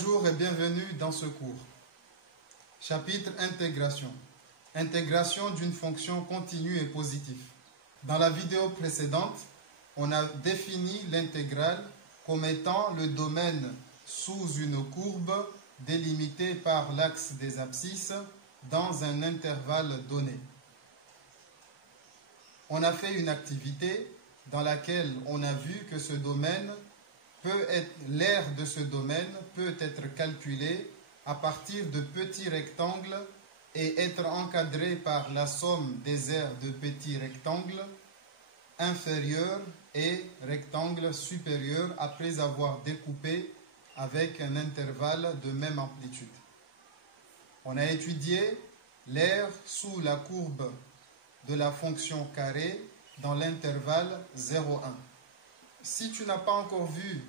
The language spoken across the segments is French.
Bonjour et bienvenue dans ce cours. Chapitre Intégration. Intégration d'une fonction continue et positive. Dans la vidéo précédente, on a défini l'intégrale comme étant le domaine sous une courbe délimitée par l'axe des abscisses dans un intervalle donné. On a fait une activité dans laquelle on a vu que ce domaine l'aire de ce domaine peut être calculée à partir de petits rectangles et être encadrée par la somme des aires de petits rectangles inférieurs et rectangles supérieurs après avoir découpé avec un intervalle de même amplitude. On a étudié l'aire sous la courbe de la fonction carré dans l'intervalle 0,1. Si tu n'as pas encore vu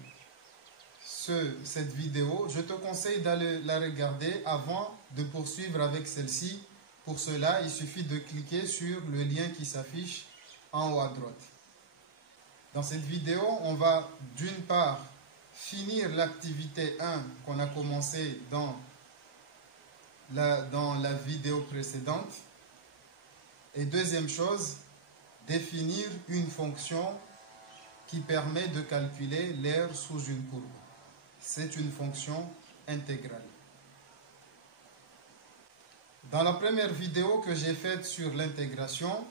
cette vidéo, je te conseille d'aller la regarder avant de poursuivre avec celle-ci. Pour cela, il suffit de cliquer sur le lien qui s'affiche en haut à droite. Dans cette vidéo, on va d'une part finir l'activité 1 qu'on a commencé dans la vidéo précédente. Et deuxième chose, définir une fonction qui permet de calculer l'aire sous une courbe. C'est une fonction intégrale. Dans la première vidéo que j'ai faite sur l'intégration,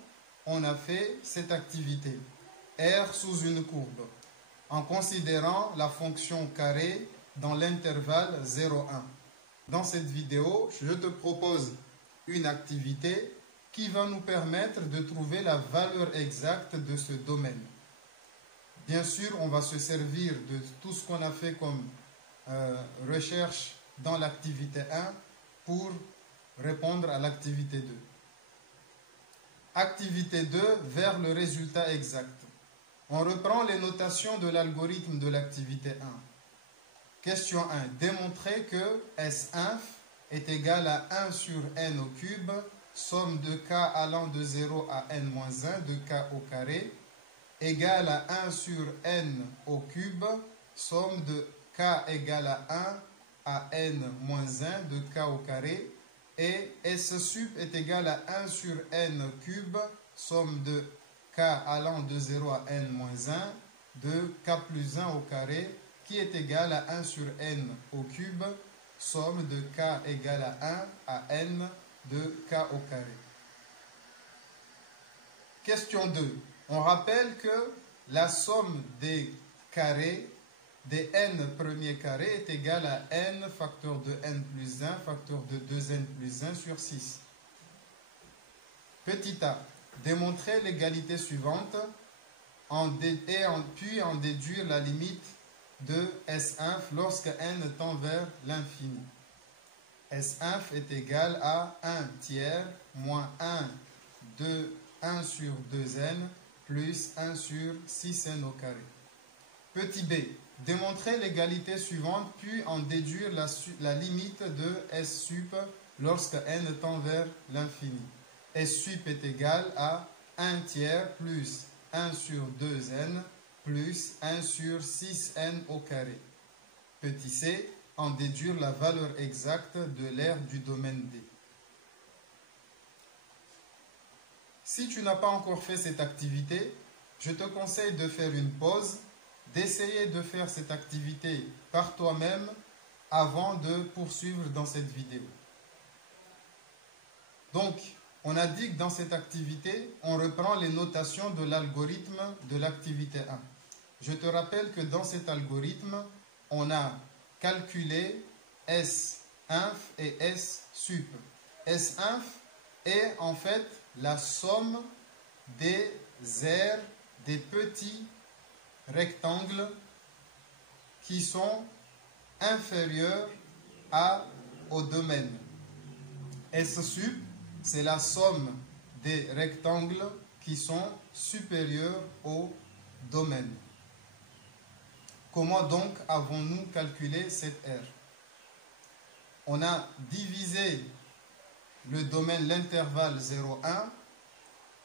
on a fait cette activité, R sous une courbe, en considérant la fonction carré dans l'intervalle 0,1. Dans cette vidéo, je te propose une activité qui va nous permettre de trouver la valeur exacte de ce domaine. Bien sûr, on va se servir de tout ce qu'on a fait comme recherche dans l'activité 1 pour répondre à l'activité 2. Activité 2, vers le résultat exact. On reprend les notations de l'algorithme de l'activité 1. Question 1. Démontrer que S1 est égal à 1 sur n au cube, somme de k allant de 0 à n-1 de k au carré, égale à 1 sur n au cube, somme de k égale à 1 à n-1 de k au carré, et S sup est égal à 1 sur n cube, somme de k allant de 0 à n-1 de k plus 1 au carré, qui est égal à 1 sur n au cube, somme de k égale à 1 à n de k au carré. Question 2. On rappelle que la somme des carrés des n premiers carrés est égale à n facteur de n plus 1 facteur de 2n plus 1 sur 6. Petit a. Démontrer l'égalité suivante puis en déduire la limite de S1 lorsque n tend vers l'infini. S1 est égal à 1 tiers moins 1 de 1 sur 2n plus 1 sur 6n au carré. Petit b. Démontrer l'égalité suivante puis en déduire la limite de S sup lorsque n tend vers l'infini. S sup est égal à 1 tiers plus 1 sur 2n plus 1 sur 6n au carré. Petit c. En déduire la valeur exacte de l'aire du domaine D. Si tu n'as pas encore fait cette activité, je te conseille de faire une pause, d'essayer de faire cette activité par toi-même avant de poursuivre dans cette vidéo. Donc, on a dit que dans cette activité, on reprend les notations de l'algorithme de l'activité 1. Je te rappelle que dans cet algorithme, on a calculé S1 et S sup. S1 est en fait la somme des aires des petits rectangles qui sont inférieurs au domaine. S sup, c'est la somme des rectangles qui sont supérieurs au domaine. Comment donc avons-nous calculé cette aire? On a divisé le domaine, l'intervalle 0,1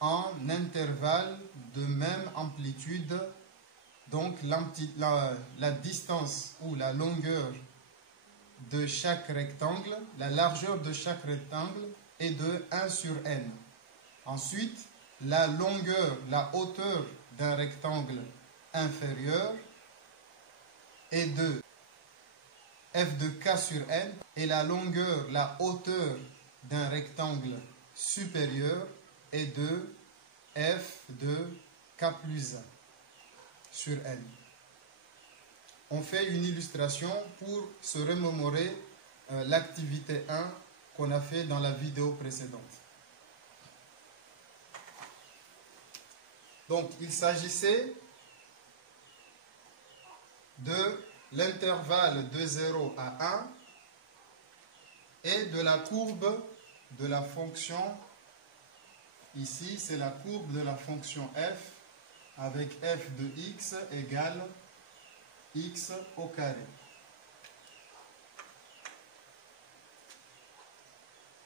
en intervalles de même amplitude. Donc la distance ou la longueur de chaque rectangle, la largeur de chaque rectangle est de 1 sur n. Ensuite, la longueur, la hauteur d'un rectangle inférieur est de f de k sur n et la longueur, la hauteur d'un rectangle supérieur est de f de k plus 1 sur n. On fait une illustration pour se remémorer l'activité 1 qu'on a fait dans la vidéo précédente. Donc, il s'agissait de l'intervalle de 0 à 1 et de la courbe de la fonction. Ici, c'est la courbe de la fonction f avec f de x égale x au carré.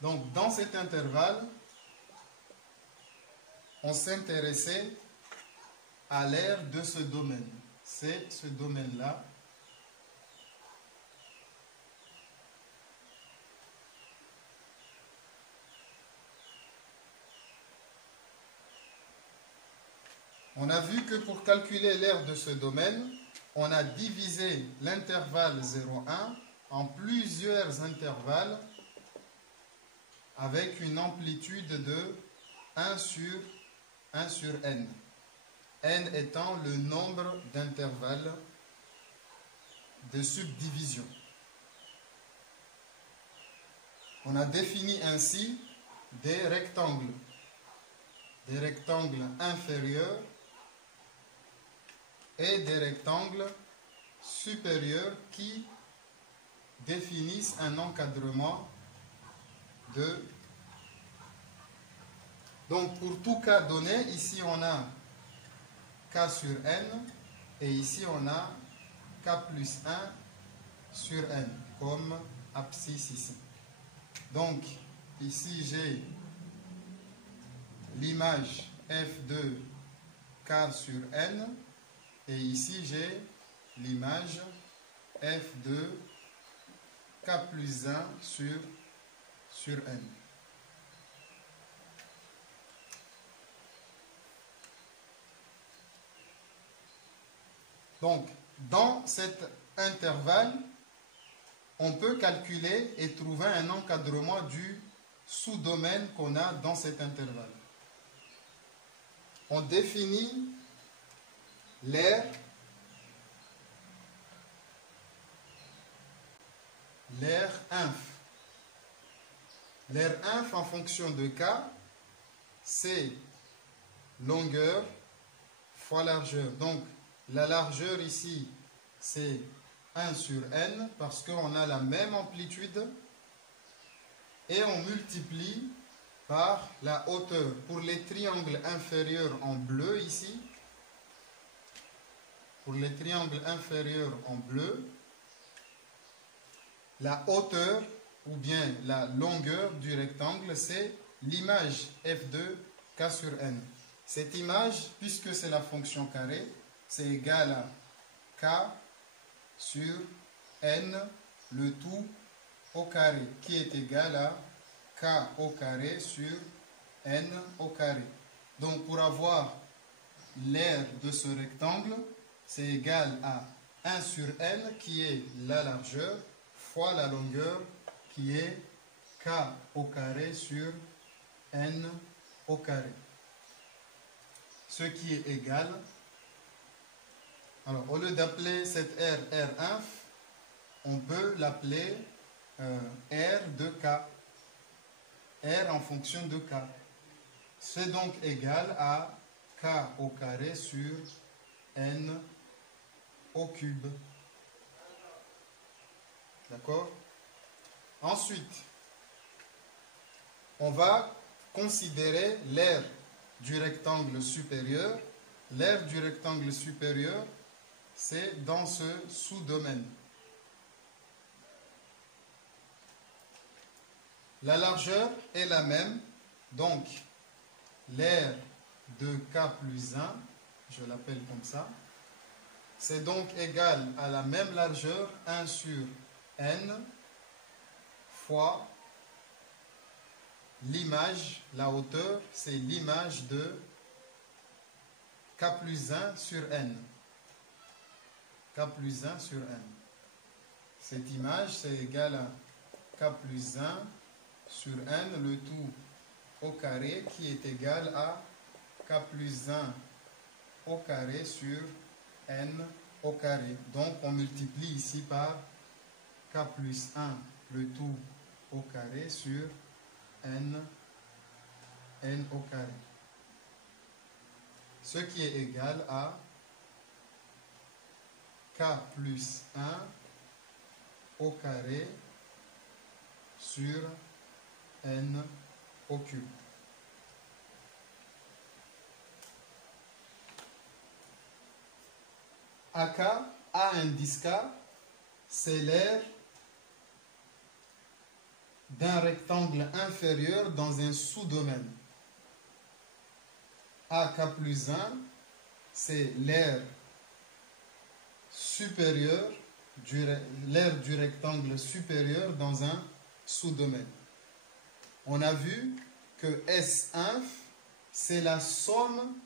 Donc, dans cet intervalle, on s'intéressait à l'aire de ce domaine. C'est ce domaine-là. On a vu que pour calculer l'aire de ce domaine, on a divisé l'intervalle 0,1 en plusieurs intervalles avec une amplitude de 1 sur n. N étant le nombre d'intervalles de subdivision. On a défini ainsi des rectangles inférieurs et des rectangles supérieurs qui définissent un encadrement de... Donc pour tout cas donné, ici on a k sur n et ici on a k plus 1 sur n comme abscisse ici. Donc ici j'ai l'image f de k sur n et ici j'ai l'image f de k plus 1 sur n. Donc, dans cet intervalle, on peut calculer et trouver un encadrement du sous-domaine qu'on a dans cet intervalle. On définit l'aire inf. L'aire inf en fonction de k, c'est longueur fois largeur. Donc, la largeur ici, c'est 1 sur n parce qu'on a la même amplitude et on multiplie par la hauteur. Pour les triangles inférieurs en bleu ici, pour les triangles inférieurs en bleu, la hauteur ou bien la longueur du rectangle, c'est l'image f de k sur n. Cette image, puisque c'est la fonction carré, c'est égal à k sur n, le tout au carré, qui est égal à k au carré sur n au carré. Donc pour avoir l'aire de ce rectangle, c'est égal à 1 sur n, qui est la largeur, fois la longueur, qui est k au carré sur n au carré. Ce qui est égal... Alors, au lieu d'appeler cette aire R1, on peut l'appeler R de K. R en fonction de K. C'est donc égal à K au carré sur N au cube. D'accord? Ensuite, on va considérer l'aire du rectangle supérieur. L'aire du rectangle supérieur, c'est dans ce sous-domaine. La largeur est la même, donc l'aire de k plus 1, je l'appelle comme ça, c'est donc égal à la même largeur, 1 sur n, fois l'image, la hauteur, c'est l'image de k plus 1 sur n. K plus 1 sur n. Cette image, c'est égal à k plus 1 sur n, le tout au carré, qui est égal à k plus 1 au carré sur n au carré. Donc, on multiplie ici par k plus 1, le tout au carré sur n au carré. Ce qui est égal à k plus 1 au carré sur n au cube. AK, A indice K, c'est l'aire d'un rectangle inférieur dans un sous-domaine. AK plus 1, c'est l'aire supérieure, l'aire du rectangle supérieur dans un sous-domaine. On a vu que S1, c'est la somme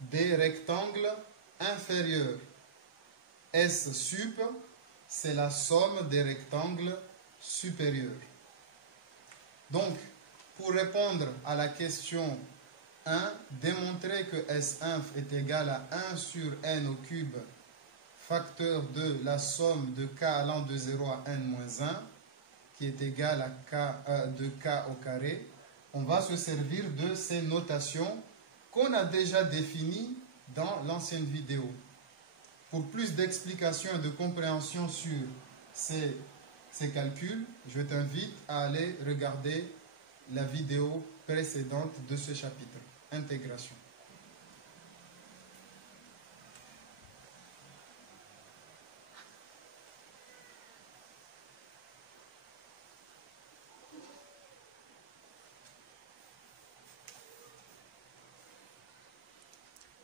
des rectangles inférieurs. S sup, c'est la somme des rectangles supérieurs. Donc, pour répondre à la question 1, démontrer que S1 est égal à 1 sur n au cube, facteur de la somme de k allant de 0 à n moins 1, qui est égal à k, de k au carré, on va se servir de ces notations qu'on a déjà définies dans l'ancienne vidéo. Pour plus d'explications et de compréhension sur ces calculs, je t'invite à aller regarder la vidéo précédente de ce chapitre, intégration.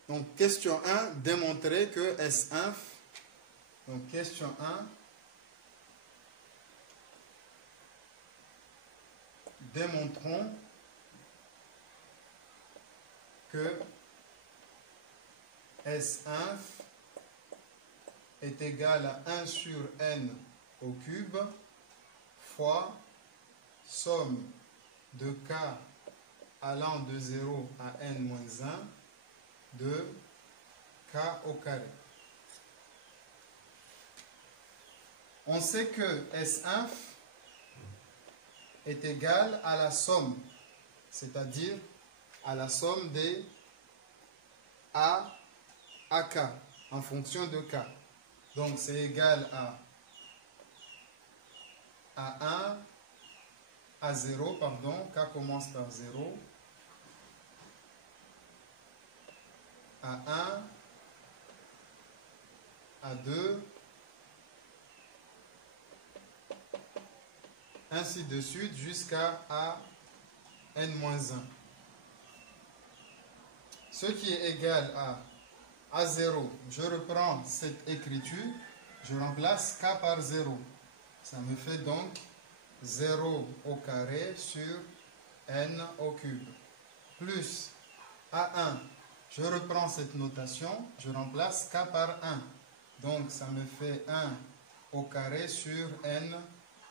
Donc, question 1, démontrer que S1, donc question 1, démontrons que S1 est égal à 1 sur n au cube fois somme de k allant de 0 à n moins 1 de k au carré. On sait que S1 est égal à la somme, c'est-à-dire à la somme des A à K en fonction de K. Donc c'est égal à 1, à 0, pardon, K commence par 0, à 1, à 2, ainsi de suite jusqu'à n-1. Ce qui est égal à 0, je reprends cette écriture, je remplace k par 0. Ça me fait donc 0 au carré sur n au cube. Plus A1, je reprends cette notation, je remplace k par 1. Donc ça me fait 1 au carré sur n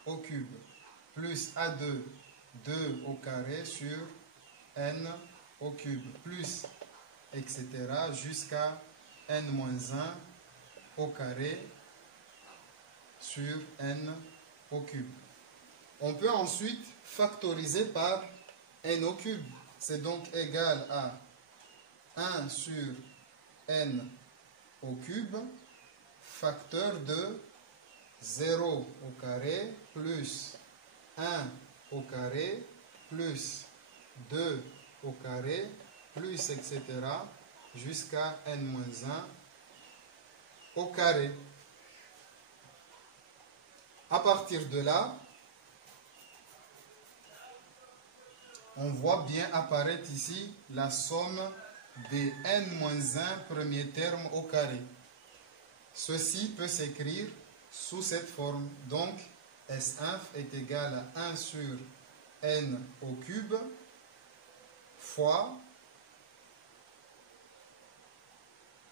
au cube. Plus A2, 2 au carré sur n au cube. Plus, etc. jusqu'à n-1 au carré sur n au cube. On peut ensuite factoriser par n au cube. C'est donc égal à 1 sur n au cube, facteur de 0 au carré, plus 1 au carré, plus 2 au carré, plus etc. jusqu'à n-1 au carré. À partir de là, on voit bien apparaître ici la somme des n-1 premiers termes au carré. Ceci peut s'écrire sous cette forme. Donc, S1 est égal à 1 sur n au cube fois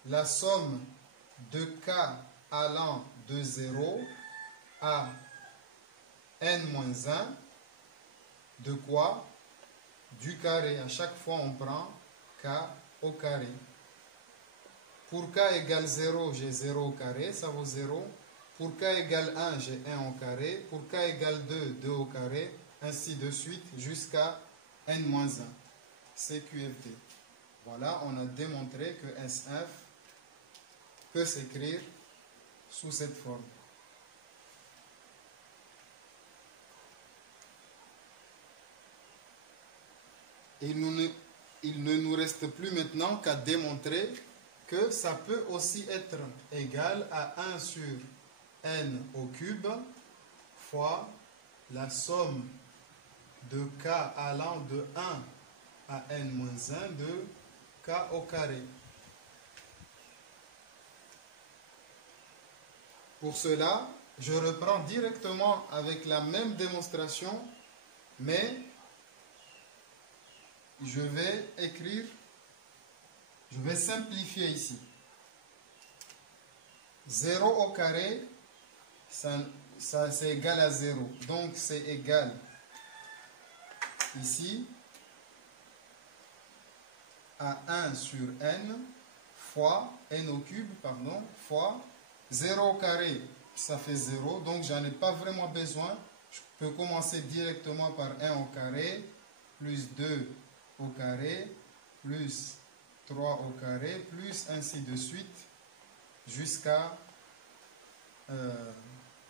la somme de k allant de 0 à n-1 de quoi? Du carré. À chaque fois, on prend k au carré. Pour k égale 0, j'ai 0 au carré, ça vaut 0. Pour k égale 1, j'ai 1 au carré. Pour k égale 2, 2 au carré, ainsi de suite jusqu'à n-1. C'est QFT. Voilà, on a démontré que S1 peut s'écrire sous cette forme. Il ne nous reste plus maintenant qu'à démontrer que ça peut aussi être égal à 1 sur n au cube fois la somme de k allant de 1 à n-1 de k au carré. Pour cela, je reprends directement avec la même démonstration, mais je vais écrire, je vais simplifier ici. 0 au carré, ça c'est égal à 0. Donc c'est égal ici à 1 sur n fois n au cube, pardon, fois 0 au carré, ça fait 0. Donc j'en ai pas vraiment besoin. Je peux commencer directement par 1 au carré, plus 2 au carré, plus 3 au carré, plus ainsi de suite, jusqu'à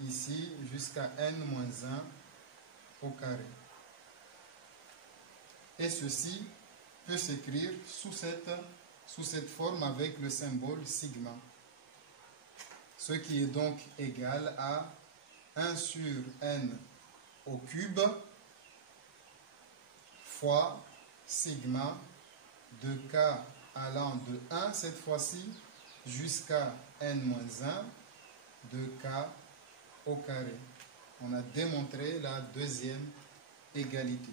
ici, jusqu'à n-1 au carré. Et ceci peut s'écrire sous cette forme avec le symbole sigma. Ce qui est donc égal à 1 sur n au cube fois sigma de k allant de 1 cette fois-ci jusqu'à n-1 de k au carré. On a démontré la deuxième égalité.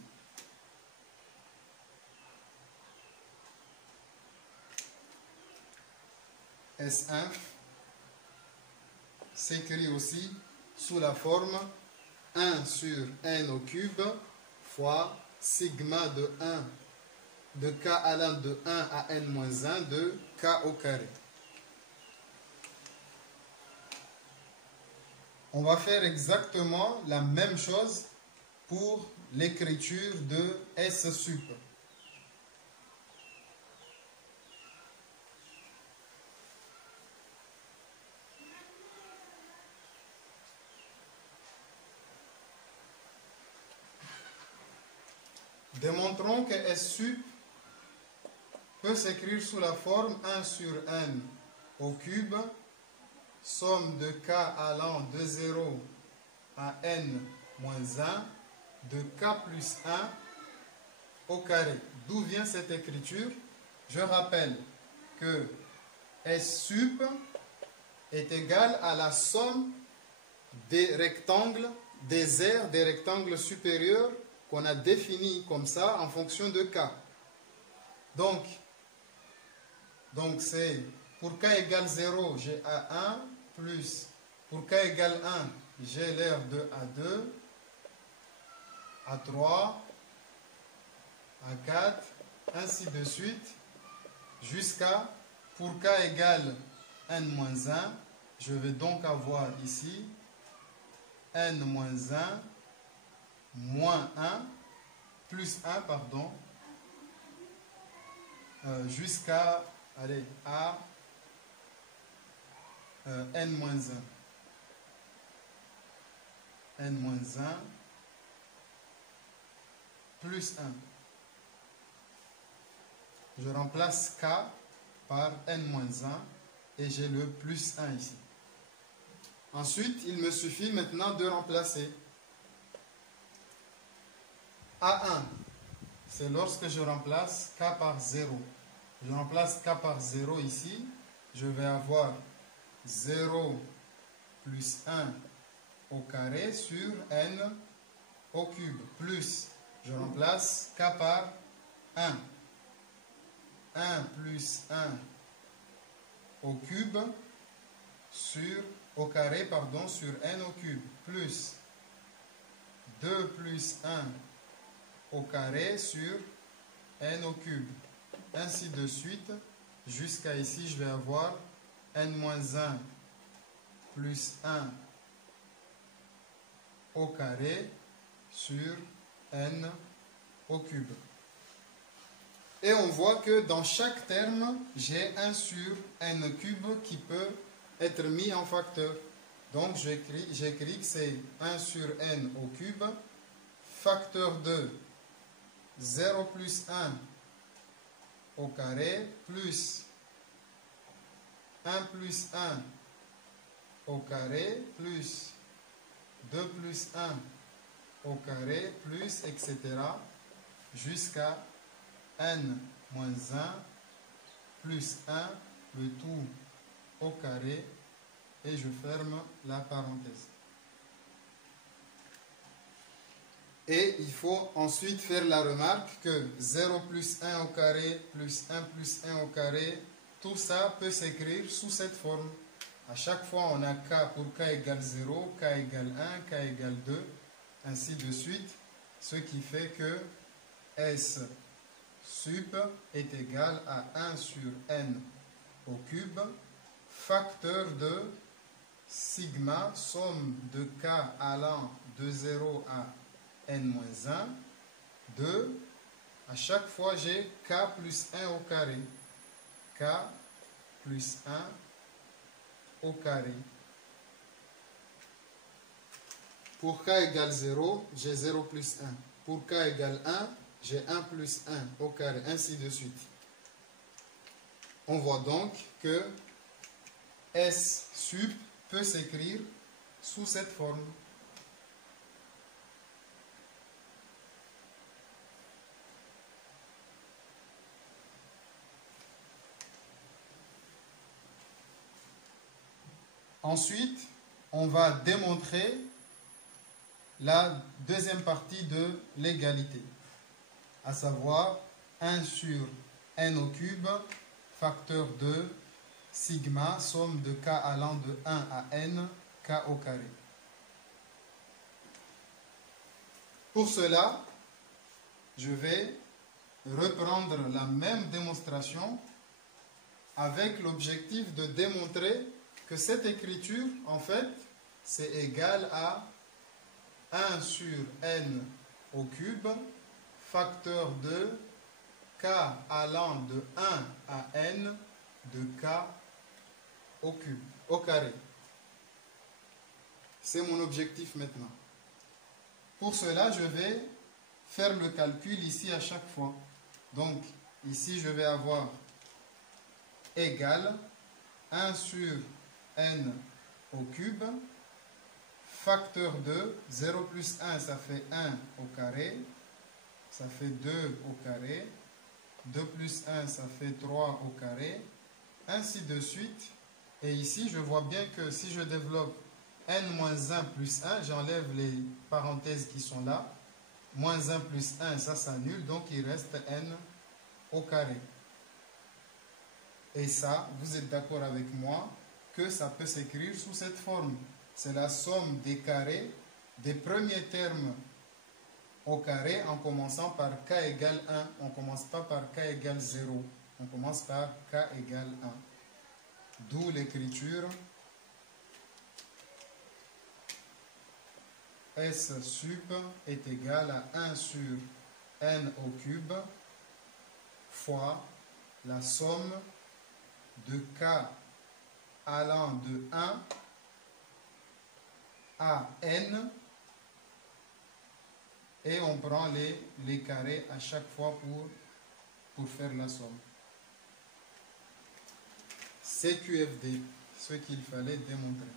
S1 s'écrit aussi sous la forme 1 sur n au cube fois sigma de 1 de k allant de 1 à n-1 de k au carré. On va faire exactement la même chose pour l'écriture de S sup. Démontrons que S sup peut s'écrire sous la forme 1 sur n au cube, somme de k allant de 0 à n-1 de k plus 1 au carré. D'où vient cette écriture? Je rappelle que S sup est égal à la somme des rectangles, des aires des rectangles supérieurs qu'on a définis comme ça en fonction de k. Donc c'est pour k égale 0, j'ai A1 plus pour k égale 1, j'ai l'aire de A2, A3, A4, ainsi de suite, jusqu'à pour k égale n-1, je vais donc avoir ici n-1 moins 1 plus 1, pardon, jusqu'à à n-1. n-1 plus 1. Je remplace k par n-1 et j'ai le plus 1 ici. Ensuite, il me suffit maintenant de remplacer. A1, c'est lorsque je remplace k par 0. Je remplace k par 0 ici. Je vais avoir 0 plus 1 au carré sur n au cube, plus, je remplace k par 1. 1 plus 1 au cube au carré, sur n au cube, plus 2 plus 1 au carré sur n au cube, ainsi de suite, jusqu'à ici, je vais avoir n-1 plus 1 au carré sur n au cube. Et on voit que dans chaque terme, j'ai 1 sur n cube qui peut être mis en facteur. Donc j'écris que c'est 1 sur n au cube, facteur de 0 plus 1 au carré, plus 1 plus 1 au carré, plus 2 plus 1 au carré, plus, etc. jusqu'à n moins 1 plus 1, le tout au carré, et je ferme la parenthèse. Et il faut ensuite faire la remarque que 0 plus 1 au carré plus 1 plus 1 au carré, tout ça peut s'écrire sous cette forme. À chaque fois, on a k pour k égale 0, k égale 1, k égale 2, ainsi de suite, ce qui fait que S sup est égal à 1 sur n au cube, facteur de sigma, somme de k allant de 0 à n-1, de, à chaque fois j'ai k plus 1 au carré, k plus 1 au carré. Pour k égale 0, j'ai 0 plus 1. Pour k égale 1, j'ai 1 plus 1 au carré, ainsi de suite. On voit donc que S sup peut s'écrire sous cette forme. Ensuite, on va démontrer la deuxième partie de l'égalité, à savoir 1 sur n au cube, facteur de sigma, somme de k allant de 1 à n, k au carré. Pour cela, je vais reprendre la même démonstration avec l'objectif de démontrer que cette écriture, en fait, c'est égal à 1 sur n au cube, facteur de k allant de 1 à n de k au cube, au carré. C'est mon objectif maintenant. Pour cela, je vais faire le calcul ici à chaque fois. Donc, ici, je vais avoir égal 1 sur n au cube, facteur de 0 plus 1, ça fait 1 au carré, ça fait 2 au carré, 2 plus 1, ça fait 3 au carré, ainsi de suite. Et ici, je vois bien que si je développe n-1 plus 1, j'enlève les parenthèses qui sont là. Moins 1 plus 1, ça s'annule, donc il reste n au carré. Et ça, vous êtes d'accord avec moi que ça peut s'écrire sous cette forme. C'est la somme des carrés des premiers termes au carré en commençant par k égale 1. On ne commence pas par k égale 0. On commence par k égale 1. D'où l'écriture S sup est égal à 1 sur n au cube fois la somme de k allant de 1 à n, et on prend les carrés à chaque fois pour faire la somme. CQFD, ce qu'il fallait démontrer.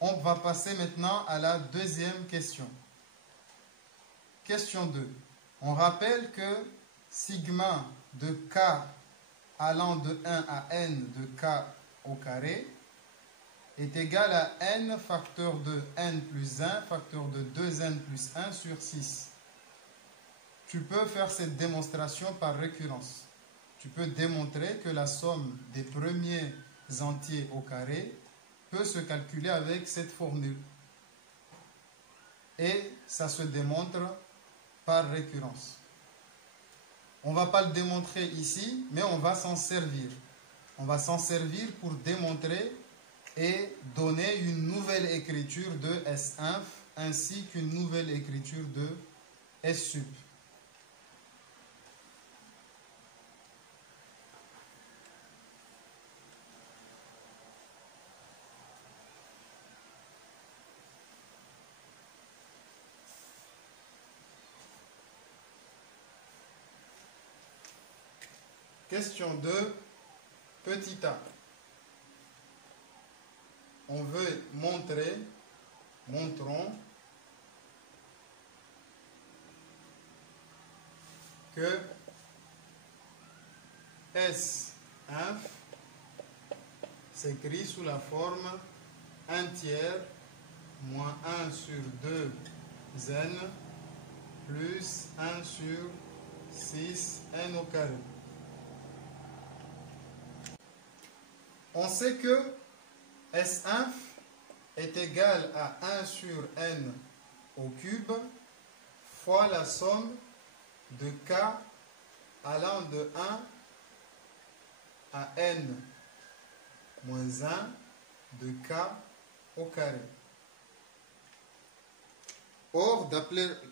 On va passer maintenant à la deuxième question. Question 2. On rappelle que sigma de k allant de 1 à n de k au carré est égal à n facteur de n plus 1 facteur de 2n plus 1 sur 6. Tu peux faire cette démonstration par récurrence. Tu peux démontrer que la somme des premiers entiers au carré peut se calculer avec cette formule. Et ça se démontre par récurrence. On ne va pas le démontrer ici, mais on va s'en servir. On va s'en servir pour démontrer et donner une nouvelle écriture de S1 ainsi qu'une nouvelle écriture de S sup. Question 2, petit a. On veut montrons que S1 s'écrit sous la forme 1 tiers moins 1 sur 2n plus 1 sur 6n au carré. On sait que S1 est égal à 1 sur n au cube fois la somme de k allant de 1 à n moins 1 de k au carré. Or,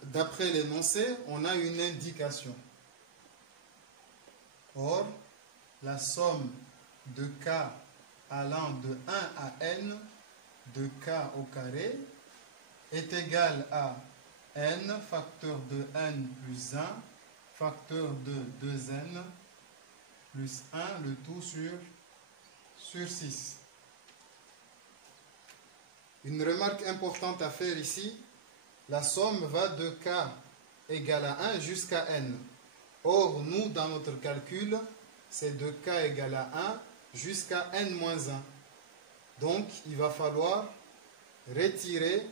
d'après l'énoncé, on a une indication. Or, la somme de k allant de 1 à n de k au carré est égale à n facteur de n plus 1 facteur de 2n plus 1, le tout sur 6. Une remarque importante à faire ici, la somme va de k égale à 1 jusqu'à n. Or, nous, dans notre calcul, c'est de k égale à 1 jusqu'à n-1. Donc, il va falloir retirer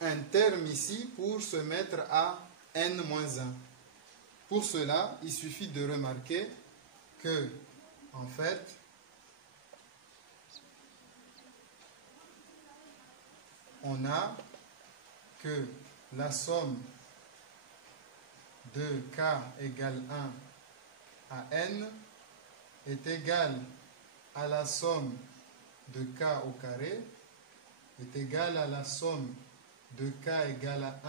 un terme ici pour se mettre à n-1. Pour cela, il suffit de remarquer que, en fait, on a que la somme de k égale 1 à n est égale à la somme de k au carré est égale à la somme de k égale à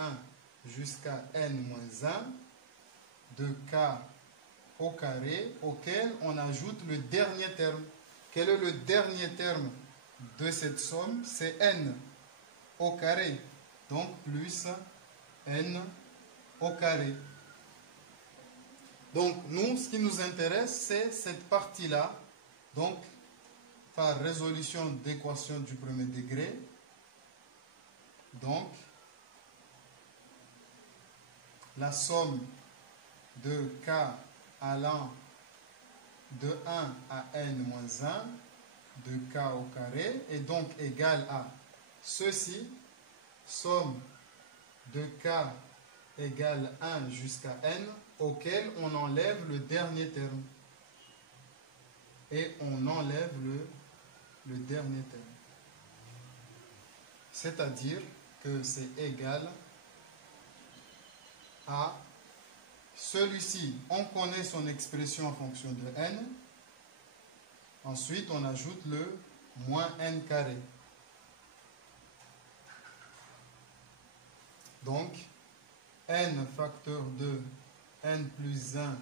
1 jusqu'à n-1 de k au carré auquel on ajoute le dernier terme. Quel est le dernier terme de cette somme? C'est n au carré. Donc plus n au carré. Donc nous, ce qui nous intéresse, c'est cette partie-là. Donc, par résolution d'équation du premier degré, donc, la somme de k allant de 1 à n-1 de k au carré est donc égale à ceci, somme de k égale 1 jusqu'à n, auquel on enlève le dernier terme. Et on enlève le dernier terme. C'est-à-dire que c'est égal à celui-ci. On connaît son expression en fonction de n. Ensuite, on ajoute le moins n carré. Donc, n facteur de n plus 1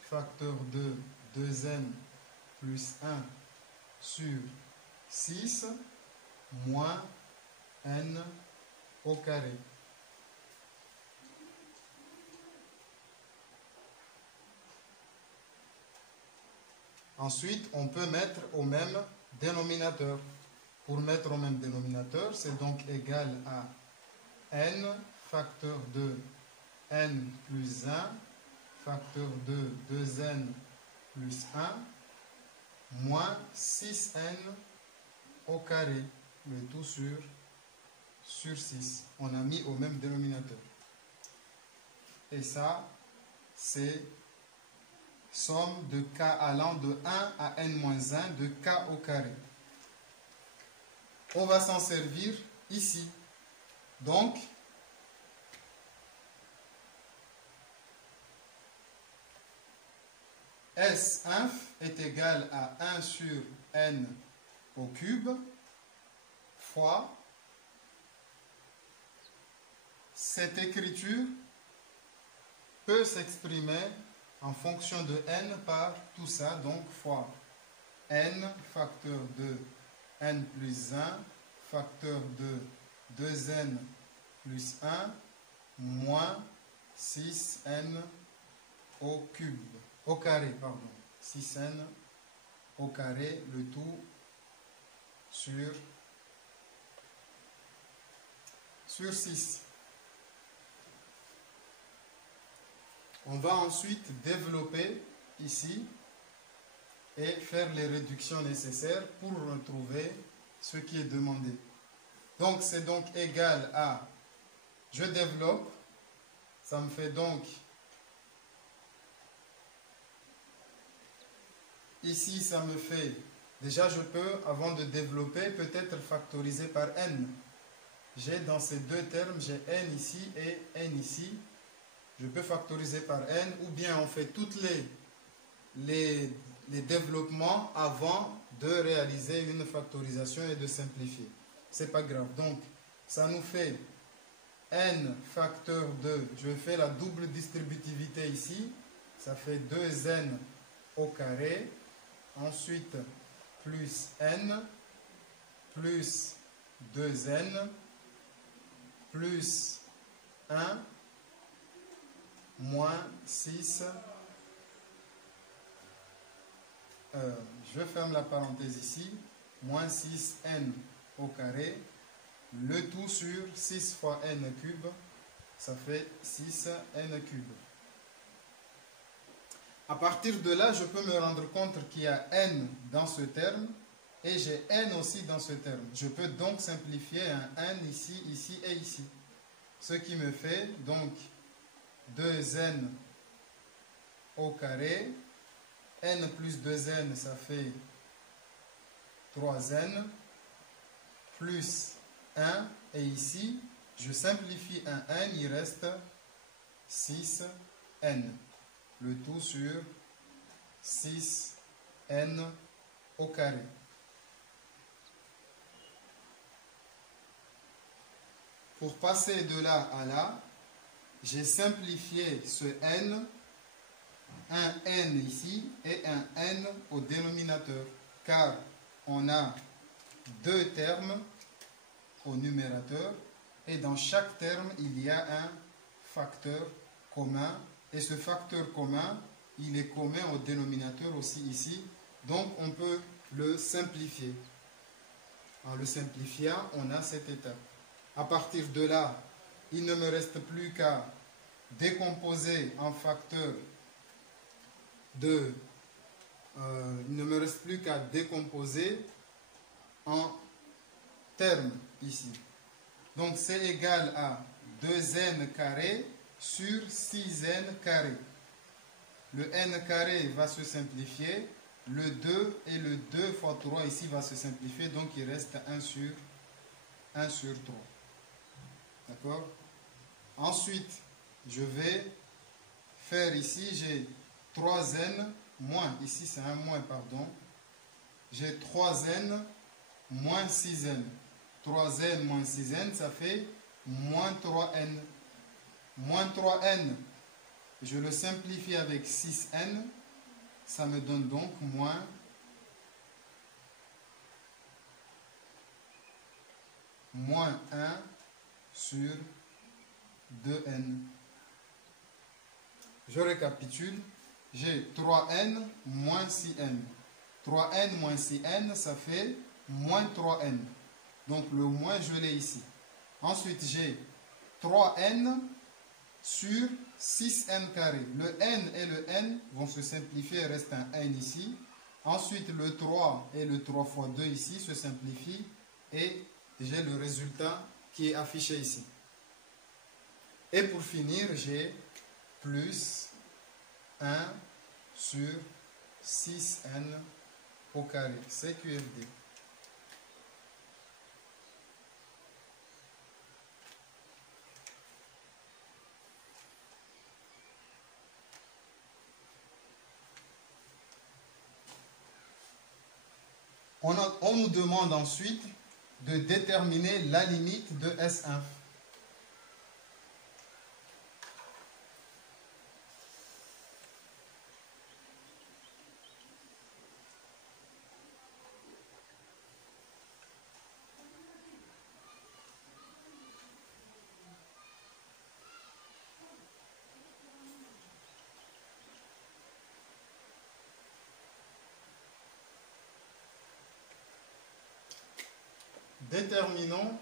facteur de 2n plus 1 sur 6 moins n au carré. Ensuite, on peut mettre au même dénominateur. Pour mettre au même dénominateur, c'est donc égal à n facteur de n plus 1 facteur de 2n plus 1 moins 6n au carré, le tout sur 6. On a mis au même dénominateur. Et ça, c'est somme de k allant de 1 à n-1 de k au carré. On va s'en servir ici. Donc, S1 est égal à 1 sur n au cube fois cette écriture peut s'exprimer en fonction de n par tout ça, donc fois n facteur de n plus 1 facteur de 2n plus 1 moins 6n au cube, au carré, pardon, 6n au carré, le tout sur 6. On va ensuite développer ici et faire les réductions nécessaires pour retrouver ce qui est demandé. Donc c'est donc égal à, je développe, ça me fait donc, ici ça me fait, déjà je peux, avant de développer, peut-être factoriser par n. J'ai dans ces deux termes, j'ai n ici et n ici. Je peux factoriser par n, ou bien on fait tous les développements avant de réaliser une factorisation et de simplifier. C'est pas grave. Donc, ça nous fait n facteur de, je fais la double distributivité ici, ça fait 2n au carré, ensuite plus n, plus 2n, plus 1, moins 6, je ferme la parenthèse ici, moins 6n au carré, le tout sur 6 fois n cube, ça fait 6n cube. À partir de là, je peux me rendre compte qu'il y a n dans ce terme, et j'ai n aussi dans ce terme. Je peux donc simplifier un n ici, ici et ici. Ce qui me fait donc 2n au carré, n plus 2n, ça fait 3n, plus 1, et ici, je simplifie un n, il reste 6n. Le tout sur 6n au carré. Pour passer de là à là, j'ai simplifié ce n, un n ici et un n au dénominateur, car on a deux termes au numérateur et dans chaque terme, il y a un facteur commun et ce facteur commun, il est commun au dénominateur aussi ici, donc on peut le simplifier. En le simplifiant, on a cette étape. À partir de là, il ne me reste plus qu'à décomposer en facteur de... il ne me reste plus qu'à décomposer en termes ici. Donc c'est égal à 2n carré sur 6n carré. Le n carré va se simplifier. Le 2 et le 2 fois 3 ici va se simplifier. Donc il reste 1 sur 3. D'accord? Ensuite, je vais faire ici, j'ai 3n moins, ici c'est un moins, pardon. J'ai 3n moins 6n. 3n moins 6n, ça fait moins 3n. Moins 3n, je le simplifie avec 6n, ça me donne donc moins 1 sur 2n. Je récapitule, j'ai 3n moins 6n. 3n moins 6n, ça fait moins 3n. Donc le moins, je l'ai ici. Ensuite, j'ai 3n sur 6n carré. Le n et le n vont se simplifier, il reste un n ici. Ensuite, le 3 et le 3 fois 2 ici se simplifient et j'ai le résultat qui est affiché ici. Et pour finir, j'ai plus 1 sur 6n au carré, CQFD. On nous demande ensuite de déterminer la limite de S1. Déterminons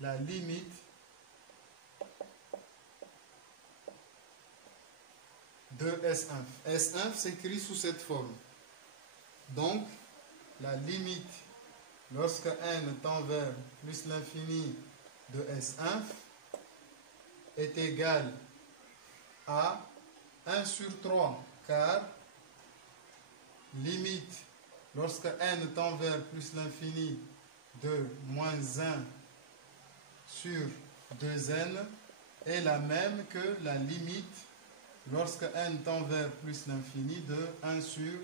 la limite de S1. S1 s'écrit sous cette forme. Donc, la limite lorsque n tend vers plus l'infini de S1 est égale à 1 sur 3, car limite lorsque n tend vers plus l'infini de moins 1 sur 2n est la même que la limite lorsque n tend vers plus l'infini de 1 sur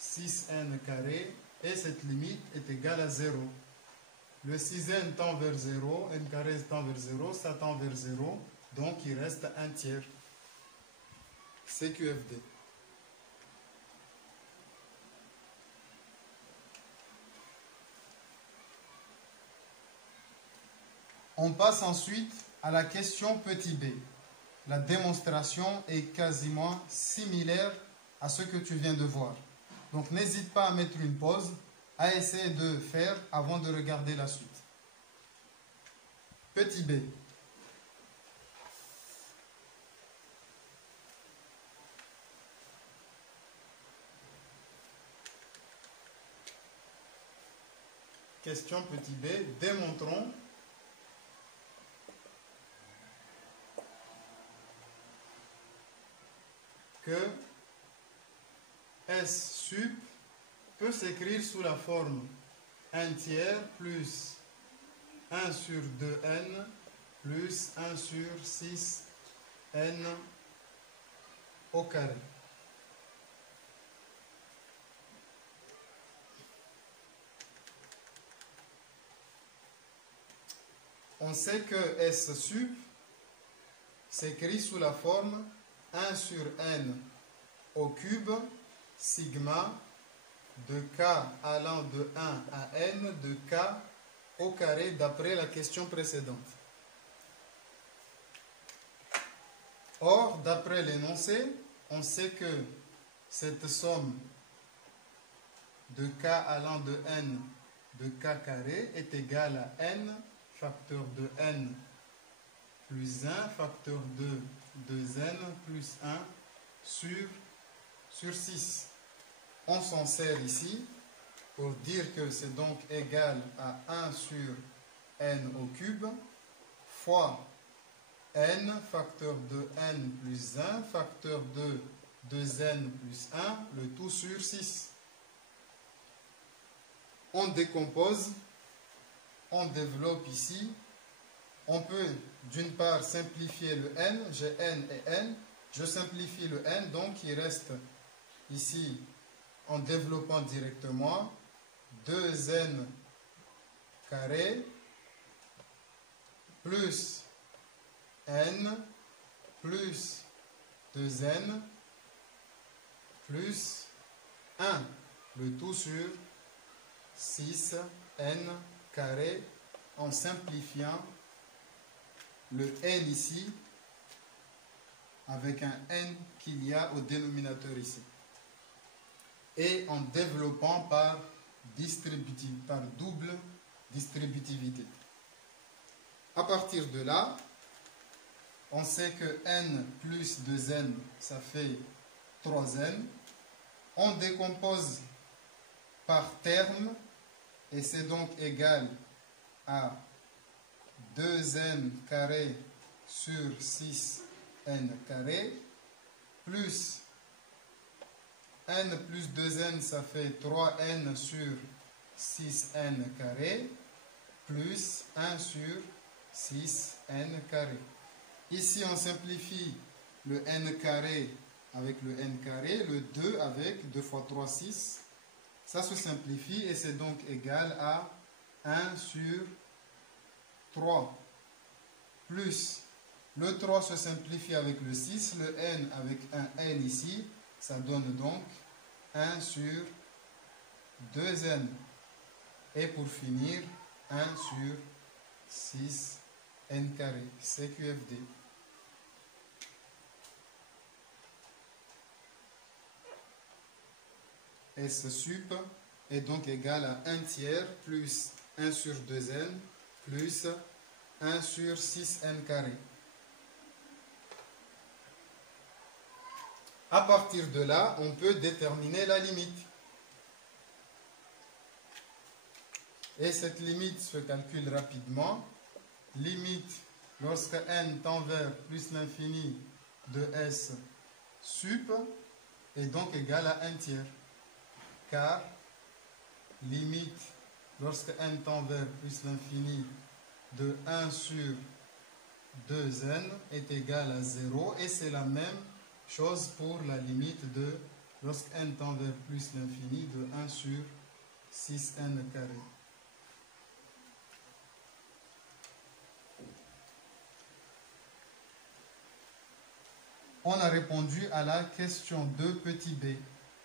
6n carré, et cette limite est égale à 0. Le 6n tend vers 0, n carré tend vers 0, ça tend vers 0, donc il reste un tiers. CQFD. On passe ensuite à la question petit b. La démonstration est quasiment similaire à ce que tu viens de voir. Donc n'hésite pas à mettre une pause, à essayer de faire avant de regarder la suite. Petit b. Question petit b. Démontrons que S sup peut s'écrire sous la forme 1 tiers plus 1 sur 2n plus 1 sur 6n au carré. On sait que S sup s'écrit sous la forme 1 sur n au cube sigma de k allant de 1 à n de k au carré d'après la question précédente. Or, d'après l'énoncé, on sait que cette somme de k allant de n de k carré est égale à n facteur de n plus 1 facteur de 2n plus 1 sur 6. On s'en sert ici pour dire que c'est donc égal à 1 sur n au cube fois n facteur de n plus 1 facteur de 2n plus 1, le tout sur 6. On décompose, on développe ici. On peut d'une part simplifier le n, j'ai n et n, je simplifie le n, donc il reste ici, en développant directement, 2n carré plus n plus 2n plus 1, le tout sur 6n carré, en simplifiant le n ici avec un n qu'il y a au dénominateur ici. et en développant par double distributivité. À partir de là, on sait que n plus 2n, ça fait 3n. On décompose par terme et c'est donc égal à 2n carré sur 6n carré plus n plus 2n, ça fait 3n sur 6n carré plus 1 sur 6n carré. Ici, on simplifie le n carré avec le n carré, le 2 avec 2 fois 3, 6. Ça se simplifie et c'est donc égal à 1 sur 3 plus le 3 se simplifie avec le 6, le n avec un n ici, ça donne donc 1 sur 2n. Et pour finir, 1 sur 6n carré, CQFD. S sup est donc égal à 1 tiers plus 1 sur 2n plus 1 sur 6n carré. À partir de là, on peut déterminer la limite. Et cette limite se calcule rapidement. Limite, lorsque n tend vers plus l'infini de S sup, est donc égale à 1 tiers. Car limite, lorsque n tend vers plus l'infini de 1 sur 2n est égal à 0. Et c'est la même chose pour la limite de lorsque n tend vers plus l'infini de 1 sur 6n carré. On a répondu à la question 2 petit b.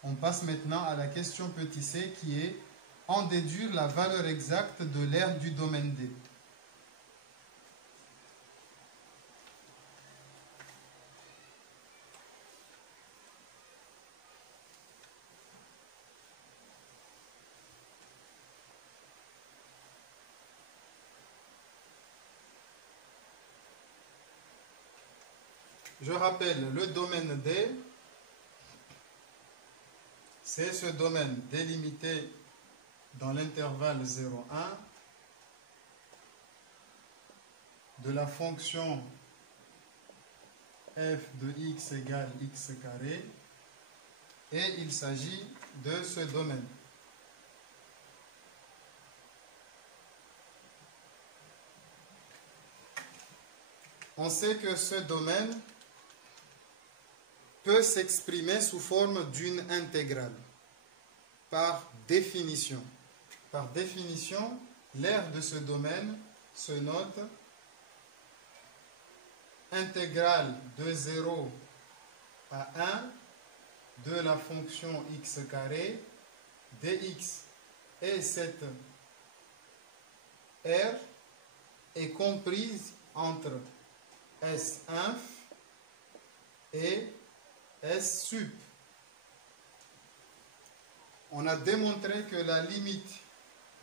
On passe maintenant à la question petit c qui est en déduire la valeur exacte de l'aire du domaine D. Je rappelle, le domaine D, c'est ce domaine délimité dans l'intervalle 0,1 de la fonction f de x égale x carré, et il s'agit de ce domaine. On sait que ce domaine peut s'exprimer sous forme d'une intégrale, par définition. Par définition, l'aire de ce domaine se note intégrale de 0 à 1 de la fonction x carré dx. Et cette aire est comprise entre S1 et S sup. On a démontré que la limite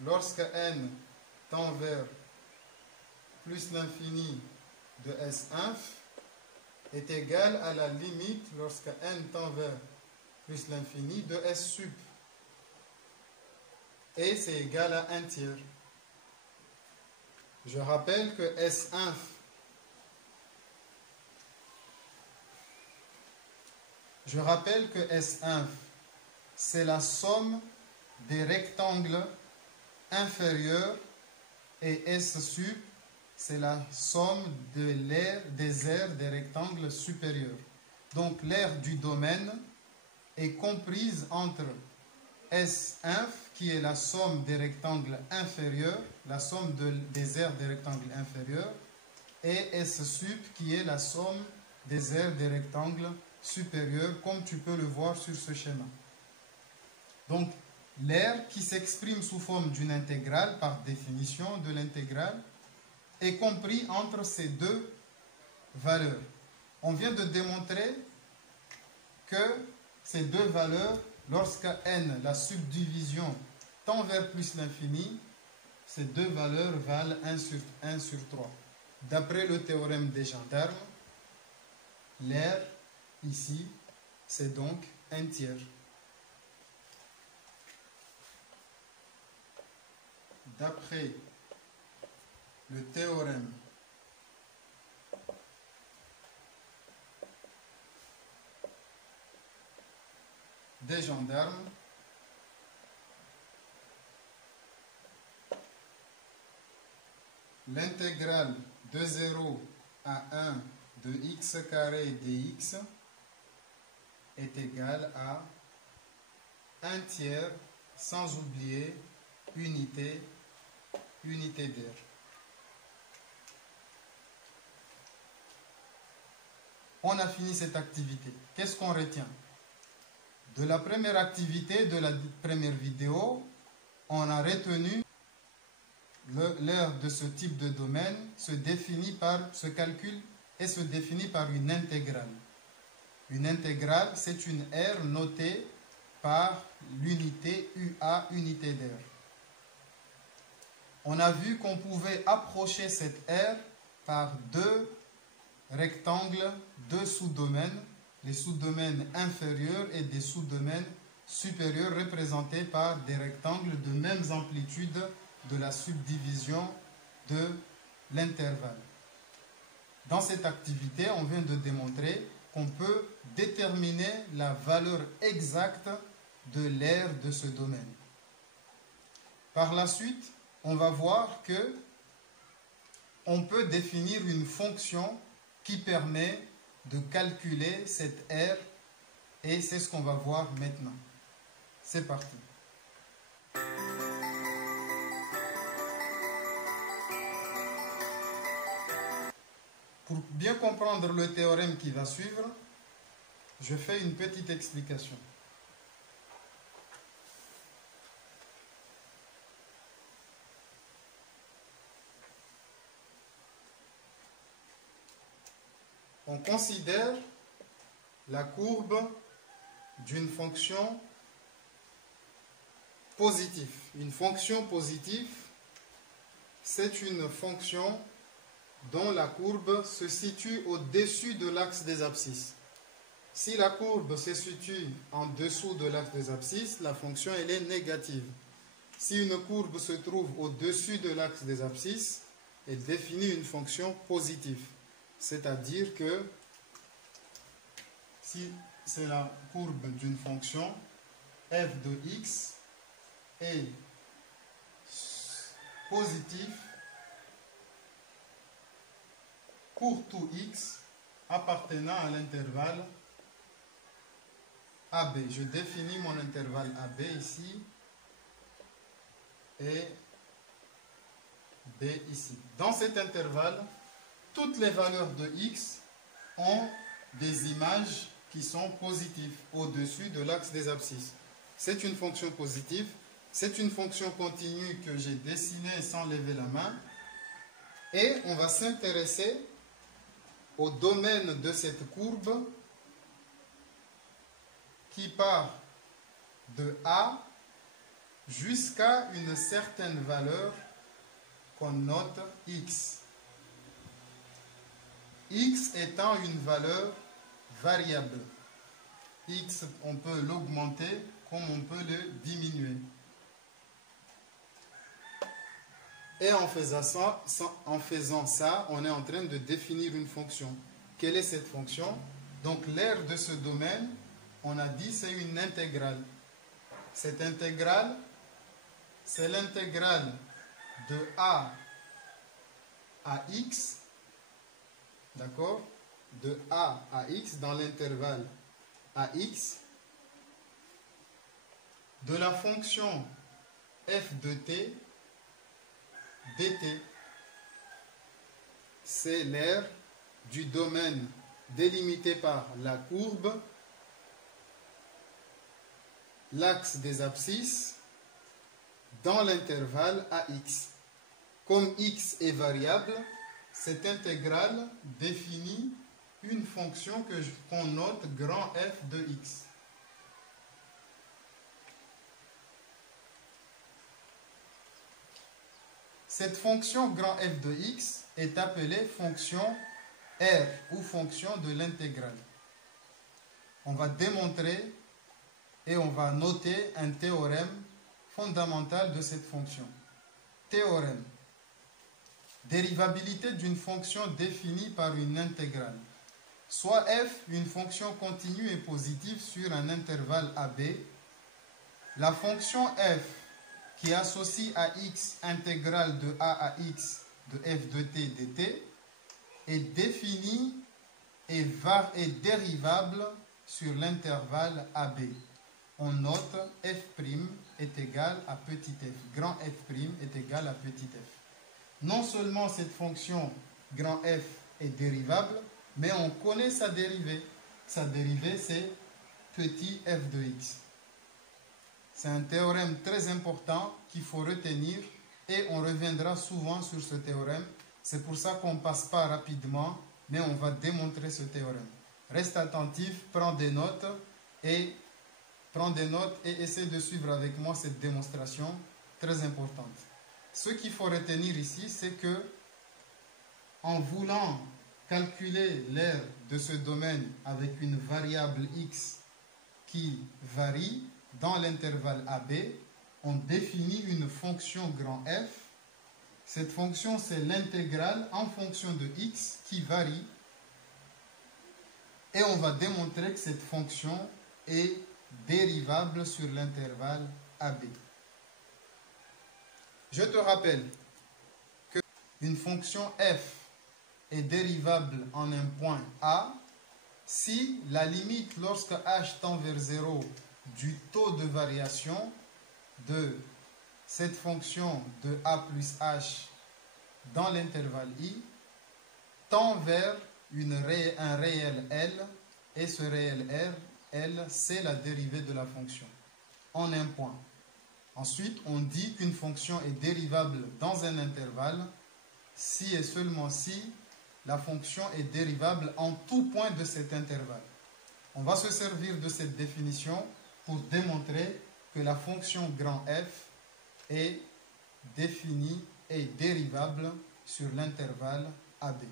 lorsque n tend vers plus l'infini de S1 est égale à la limite lorsque n tend vers plus l'infini de S sup. Et c'est égal à 1 tiers. Je rappelle que S1 c'est la somme des rectangles inférieurs et S sup, c'est la somme des aires des rectangles supérieurs. Donc l'aire du domaine est comprise entre S1, qui est la somme des rectangles inférieurs, la somme des aires des rectangles inférieurs, et S sup, qui est la somme des aires des rectangles supérieurs, comme tu peux le voir sur ce schéma. Donc, l'aire qui s'exprime sous forme d'une intégrale, par définition de l'intégrale, est compris entre ces deux valeurs. On vient de démontrer que ces deux valeurs lorsque n, la subdivision, tend vers plus l'infini, ces deux valeurs valent 1 sur 3. D'après le théorème des gendarmes, l'air, ici, c'est donc 1/3. D'après le théorème des gendarmes, l'intégrale de 0 à 1 de x carré dx est égale à 1/3 sans oublier unité d'air. On a fini cette activité. Qu'est-ce qu'on retient? De la première activité, de la première vidéo, on a retenu l'aire de ce type de domaine se calcule et se définit par une intégrale. Une intégrale, c'est une aire notée par l'unité UA, unité d'air. On a vu qu'on pouvait approcher cette aire par deux rectangles, deux sous-domaines, les sous-domaines inférieurs et des sous-domaines supérieurs représentés par des rectangles de même amplitude de la subdivision de l'intervalle. Dans cette activité, on vient de démontrer qu'on peut déterminer la valeur exacte de l'aire de ce domaine. Par la suite, on va voir que on peut définir une fonction qui permet de calculer cette aire et c'est ce qu'on va voir maintenant. C'est parti. Pour bien comprendre le théorème qui va suivre, je fais une petite explication. On considère la courbe d'une fonction positive. Une fonction positive, c'est une fonction dont la courbe se situe au-dessus de l'axe des abscisses. Si la courbe se situe en dessous de l'axe des abscisses, la fonction elle est négative. Si une courbe se trouve au-dessus de l'axe des abscisses, elle définit une fonction positive. C'est-à-dire que si c'est la courbe d'une fonction, f de x est positif pour tout x appartenant à l'intervalle AB. Je définis mon intervalle AB ici et B ici. Dans cet intervalle, toutes les valeurs de x ont des images qui sont positives au-dessus de l'axe des abscisses. C'est une fonction positive, c'est une fonction continue que j'ai dessinée sans lever la main et on va s'intéresser au domaine de cette courbe qui part de A jusqu'à une certaine valeur qu'on note x. X étant une valeur variable. X, on peut l'augmenter comme on peut le diminuer. Et en faisant ça, on est en train de définir une fonction. Quelle est cette fonction? Donc l'aire de ce domaine, on a dit c'est une intégrale. Cette intégrale, c'est l'intégrale de A à X, d'accord? De A à X dans l'intervalle AX, de la fonction f de t dt. C'est l'aire du domaine délimité par la courbe, l'axe des abscisses, dans l'intervalle AX. Comme x est variable, cette intégrale définit une fonction qu'on note grand F de x. Cette fonction grand f de x est appelée fonction R ou fonction de l'intégrale. On va démontrer et on va noter un théorème fondamental de cette fonction. Théorème. Dérivabilité d'une fonction définie par une intégrale. Soit f, une fonction continue et positive sur un intervalle AB, la fonction f qui associe à x intégrale de a à x de f de t dt est définie et dérivable sur l'intervalle AB. On note f' est égal à petit f. Grand f' est égal à petit f. Non seulement cette fonction grand f est dérivable, mais on connaît sa dérivée. Sa dérivée, c'est petit f de x. C'est un théorème très important qu'il faut retenir et on reviendra souvent sur ce théorème. C'est pour ça qu'on ne passe pas rapidement, mais on va démontrer ce théorème. Reste attentif, prends des notes et essaie de suivre avec moi cette démonstration très importante. Ce qu'il faut retenir ici, c'est que en voulant calculer l'aire de ce domaine avec une variable x qui varie dans l'intervalle AB, on définit une fonction grand F. Cette fonction, c'est l'intégrale en fonction de x qui varie. Et on va démontrer que cette fonction est dérivable sur l'intervalle AB. Je te rappelle qu'une fonction f est dérivable en un point A si la limite lorsque h tend vers 0 du taux de variation de cette fonction de a plus h dans l'intervalle i tend vers un réel L et ce réel L, c'est la dérivée de la fonction en un point. Ensuite, on dit qu'une fonction est dérivable dans un intervalle si et seulement si la fonction est dérivable en tout point de cet intervalle. On va se servir de cette définition pour démontrer que la fonction grand F est définie et dérivable sur l'intervalle AB.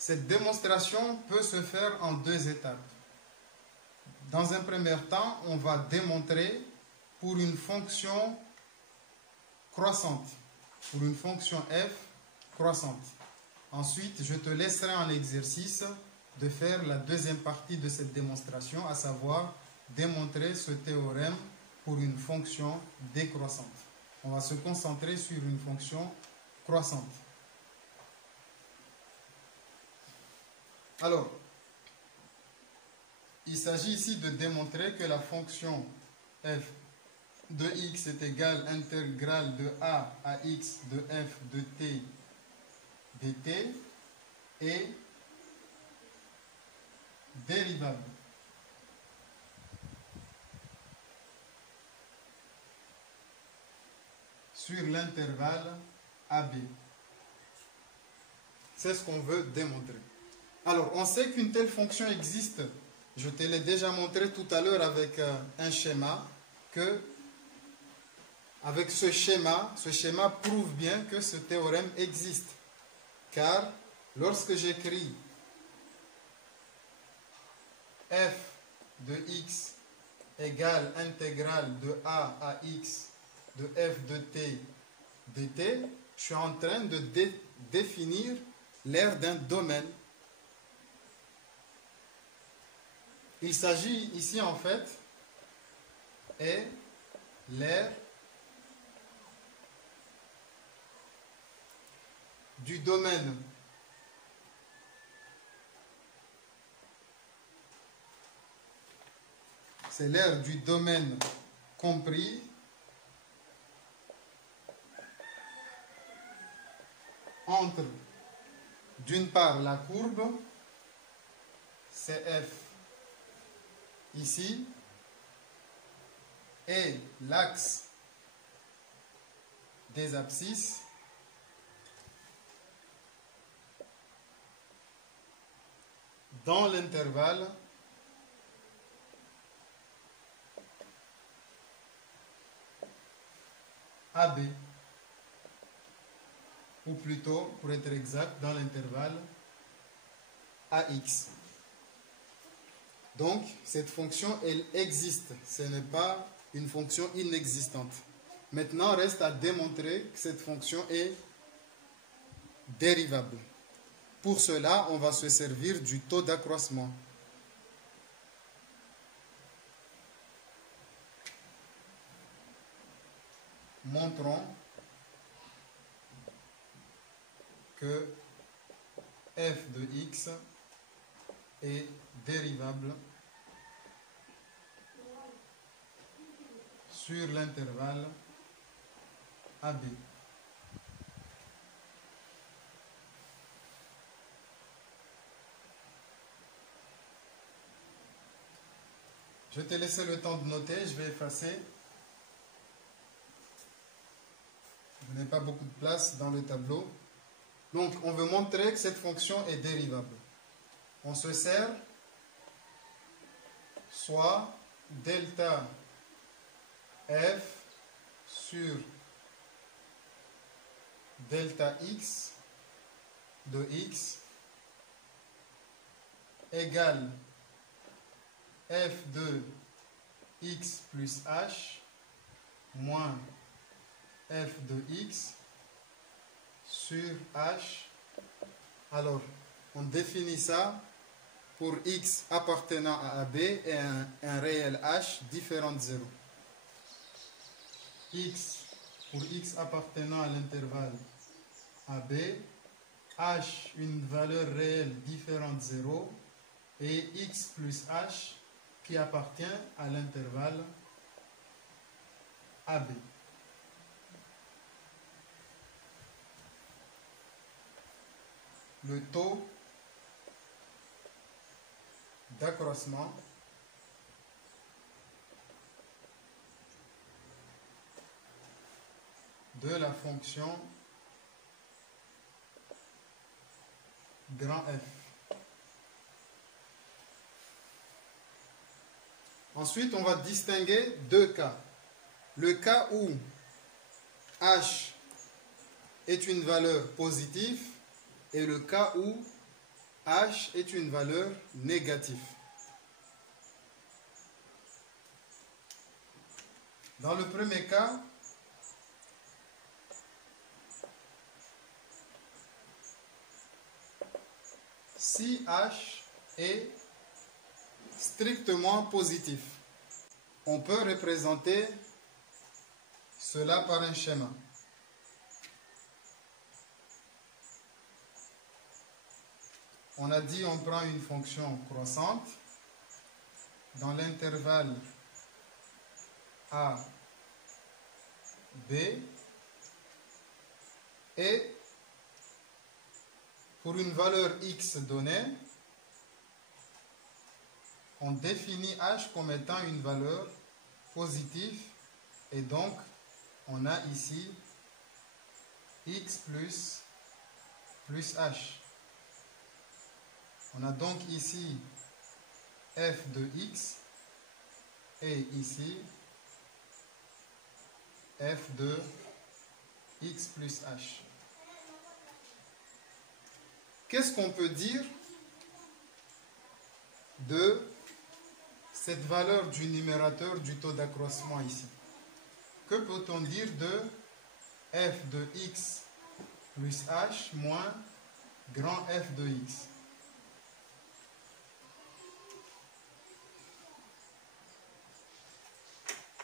Cette démonstration peut se faire en deux étapes. Dans un premier temps, on va démontrer pour une fonction croissante, pour une fonction f croissante. Ensuite, je te laisserai en exercice de faire la deuxième partie de cette démonstration, à savoir démontrer ce théorème pour une fonction décroissante. On va se concentrer sur une fonction croissante. Alors, il s'agit ici de démontrer que la fonction f de x est égale à intégrale de a à x de f de t dt est dérivable. Sur l'intervalle AB. C'est ce qu'on veut démontrer. Alors, on sait qu'une telle fonction existe. Je te l'ai déjà montré tout à l'heure avec un schéma, que avec ce schéma prouve bien que ce théorème existe. Car lorsque j'écris f de x égale intégrale de a à x de f de t dt, je suis en train de définir l'aire d'un domaine. Il s'agit ici en fait est l'aire du domaine c'est l'aire du domaine compris entre, d'une part, la courbe CF ici et l'axe des abscisses dans l'intervalle AB, ou plutôt, pour être exact, dans l'intervalle AX. Donc, cette fonction, elle existe. Ce n'est pas une fonction inexistante. Maintenant, reste à démontrer que cette fonction est dérivable. Pour cela, on va se servir du taux d'accroissement. Montrons que f de x est dérivable sur l'intervalle AB. Je t'ai laissé le temps de noter, je vais effacer. Je n'ai pas beaucoup de place dans le tableau. Donc, on veut montrer que cette fonction est dérivable. On se sert soit delta f sur delta x de x égale f de x plus h moins f de x sur h. Alors, on définit ça pour x appartenant à AB et un réel h différent de 0. Pour x appartenant à l'intervalle AB, h une valeur réelle différente de 0 et x plus h qui appartient à l'intervalle AB. Le taux d'accroissement de la fonction grand F. Ensuite, on va distinguer deux cas. Le cas où h est une valeur positive et le cas où h est une valeur négative. Dans le premier cas, si h est strictement positif, on peut représenter cela par un schéma. On a dit on prend une fonction croissante dans l'intervalle A, B et pour une valeur x donnée, on définit h comme étant une valeur positive et donc on a ici x plus h. On a donc ici f de x et ici f de x plus h. Qu'est-ce qu'on peut dire de cette valeur du numérateur du taux d'accroissement ici? Que peut-on dire de f de x plus h moins grand f de x?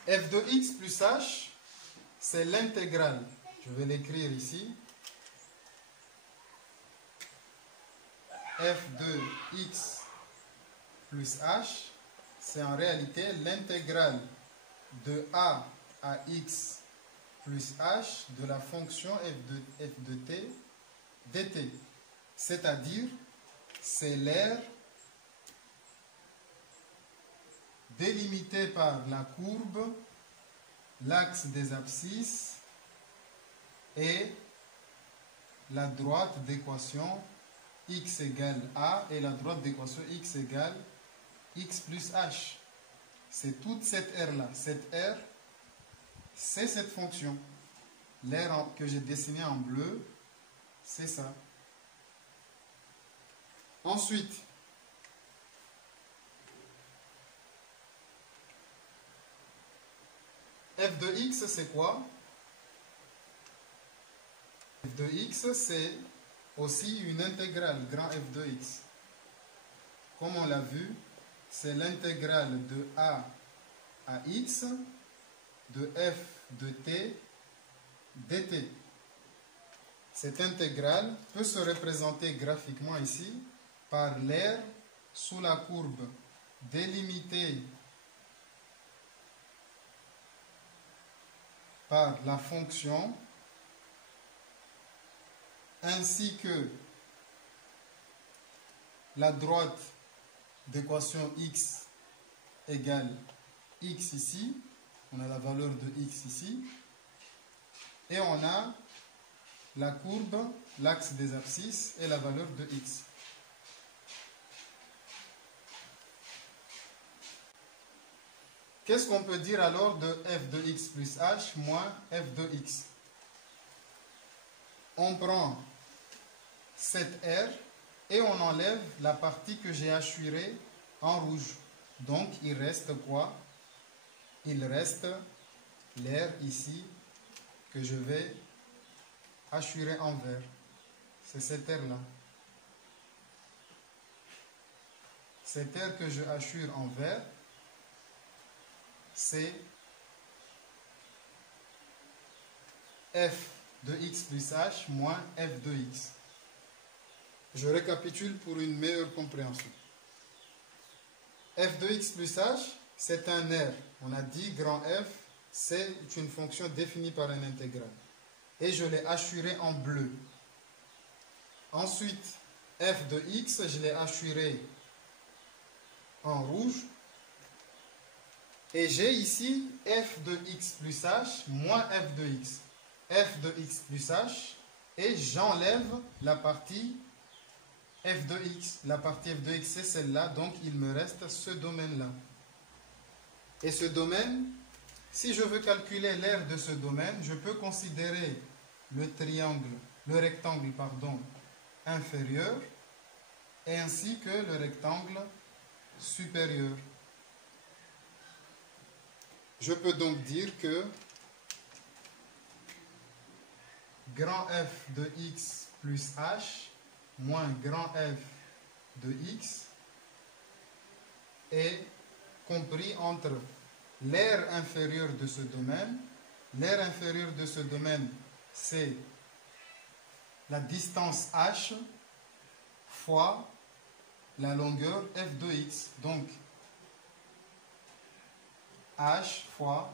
F de x plus h, c'est l'intégrale. Je vais l'écrire ici. F de x plus h, c'est en réalité l'intégrale de a à x plus h de la fonction f de t dt, c'est-à-dire c'est l'aire délimitée par la courbe, l'axe des abscisses et la droite d'équation x égale a et la droite d'équation x égale x plus h. C'est toute cette aire-là. Cette aire, c'est cette fonction. L'aire que j'ai dessinée en bleu, c'est ça. Ensuite, f de x, c'est quoi? F de x, c'est aussi une intégrale, grand f de x. Comme on l'a vu, c'est l'intégrale de a à x de f de t dt. Cette intégrale peut se représenter graphiquement ici par l'aire sous la courbe délimitée par la fonction ainsi que la droite d'équation x égale x ici, on a la valeur de x ici, et on a la courbe, l'axe des abscisses et la valeur de x. Qu'est-ce qu'on peut dire alors de f de x plus h moins f de x? On prend cette R et on enlève la partie que j'ai hachurée en rouge. Donc, il reste quoi? Il reste l'air ici que je vais hachurer en vert. C'est cette aire-là. Cette aire que je hachure en vert, c'est f de x plus h moins f de x. Je récapitule pour une meilleure compréhension. F de x plus h, c'est un R. On a dit grand F, c'est une fonction définie par un intégral. Et je l'ai hachuré en bleu. Ensuite, f de x, je l'ai hachuré en rouge. Et j'ai ici f de x plus h moins f de x. F de x plus h. Et j'enlève la partie f de x. La partie f de x, c'est celle-là. Donc, il me reste ce domaine-là. Et ce domaine, si je veux calculer l'aire de ce domaine, je peux considérer le rectangle, inférieur, et ainsi que le rectangle supérieur. Je peux donc dire que grand F de x plus h moins grand F de x est compris entre l'aire inférieure de ce domaine. L'aire inférieure de ce domaine, c'est la distance h fois la longueur f de x. Donc, h fois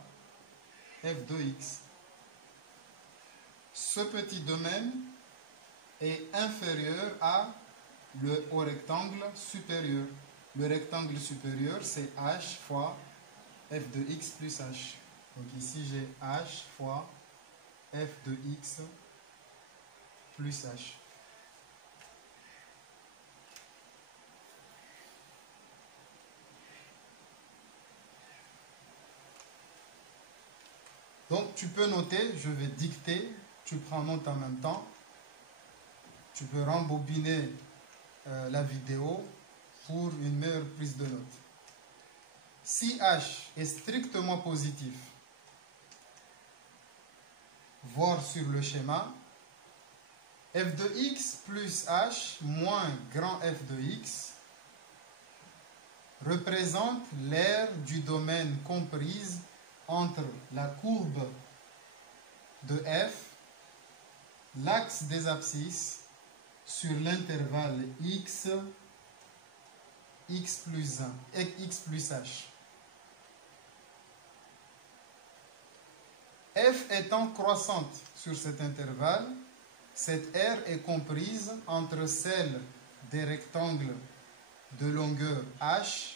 f de x. Ce petit domaine est inférieur au rectangle supérieur. Le rectangle supérieur, c'est h fois f de x plus h. Donc ici, j'ai h fois f de x plus h. Donc, tu peux noter, je vais dicter, tu prends note en même temps. Tu peux rembobiner la vidéo pour une meilleure prise de notes. Si h est strictement positif, voir sur le schéma, f de x plus h moins grand f de x représente l'aire du domaine comprise entre la courbe de f, l'axe des abscisses, sur l'intervalle x, x plus 1 et x plus h. F étant croissante sur cet intervalle, Cette aire est comprise entre celle des rectangles de longueur h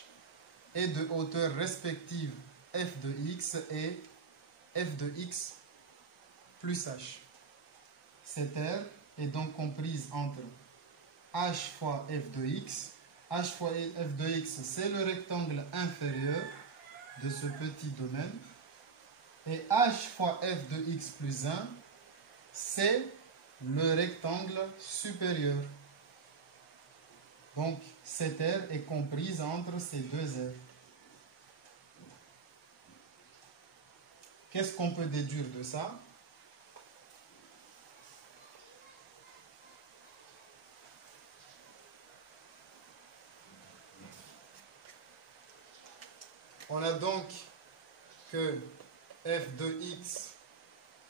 et de hauteur respective f de x et f de x plus h. Cette aire est donc comprise entre h fois f de x. H fois f de x, c'est le rectangle inférieur de ce petit domaine. Et h fois f de x plus 1, c'est le rectangle supérieur. Donc, cette aire est comprise entre ces deux aires. Qu'est-ce qu'on peut déduire de ça? On a donc que f de x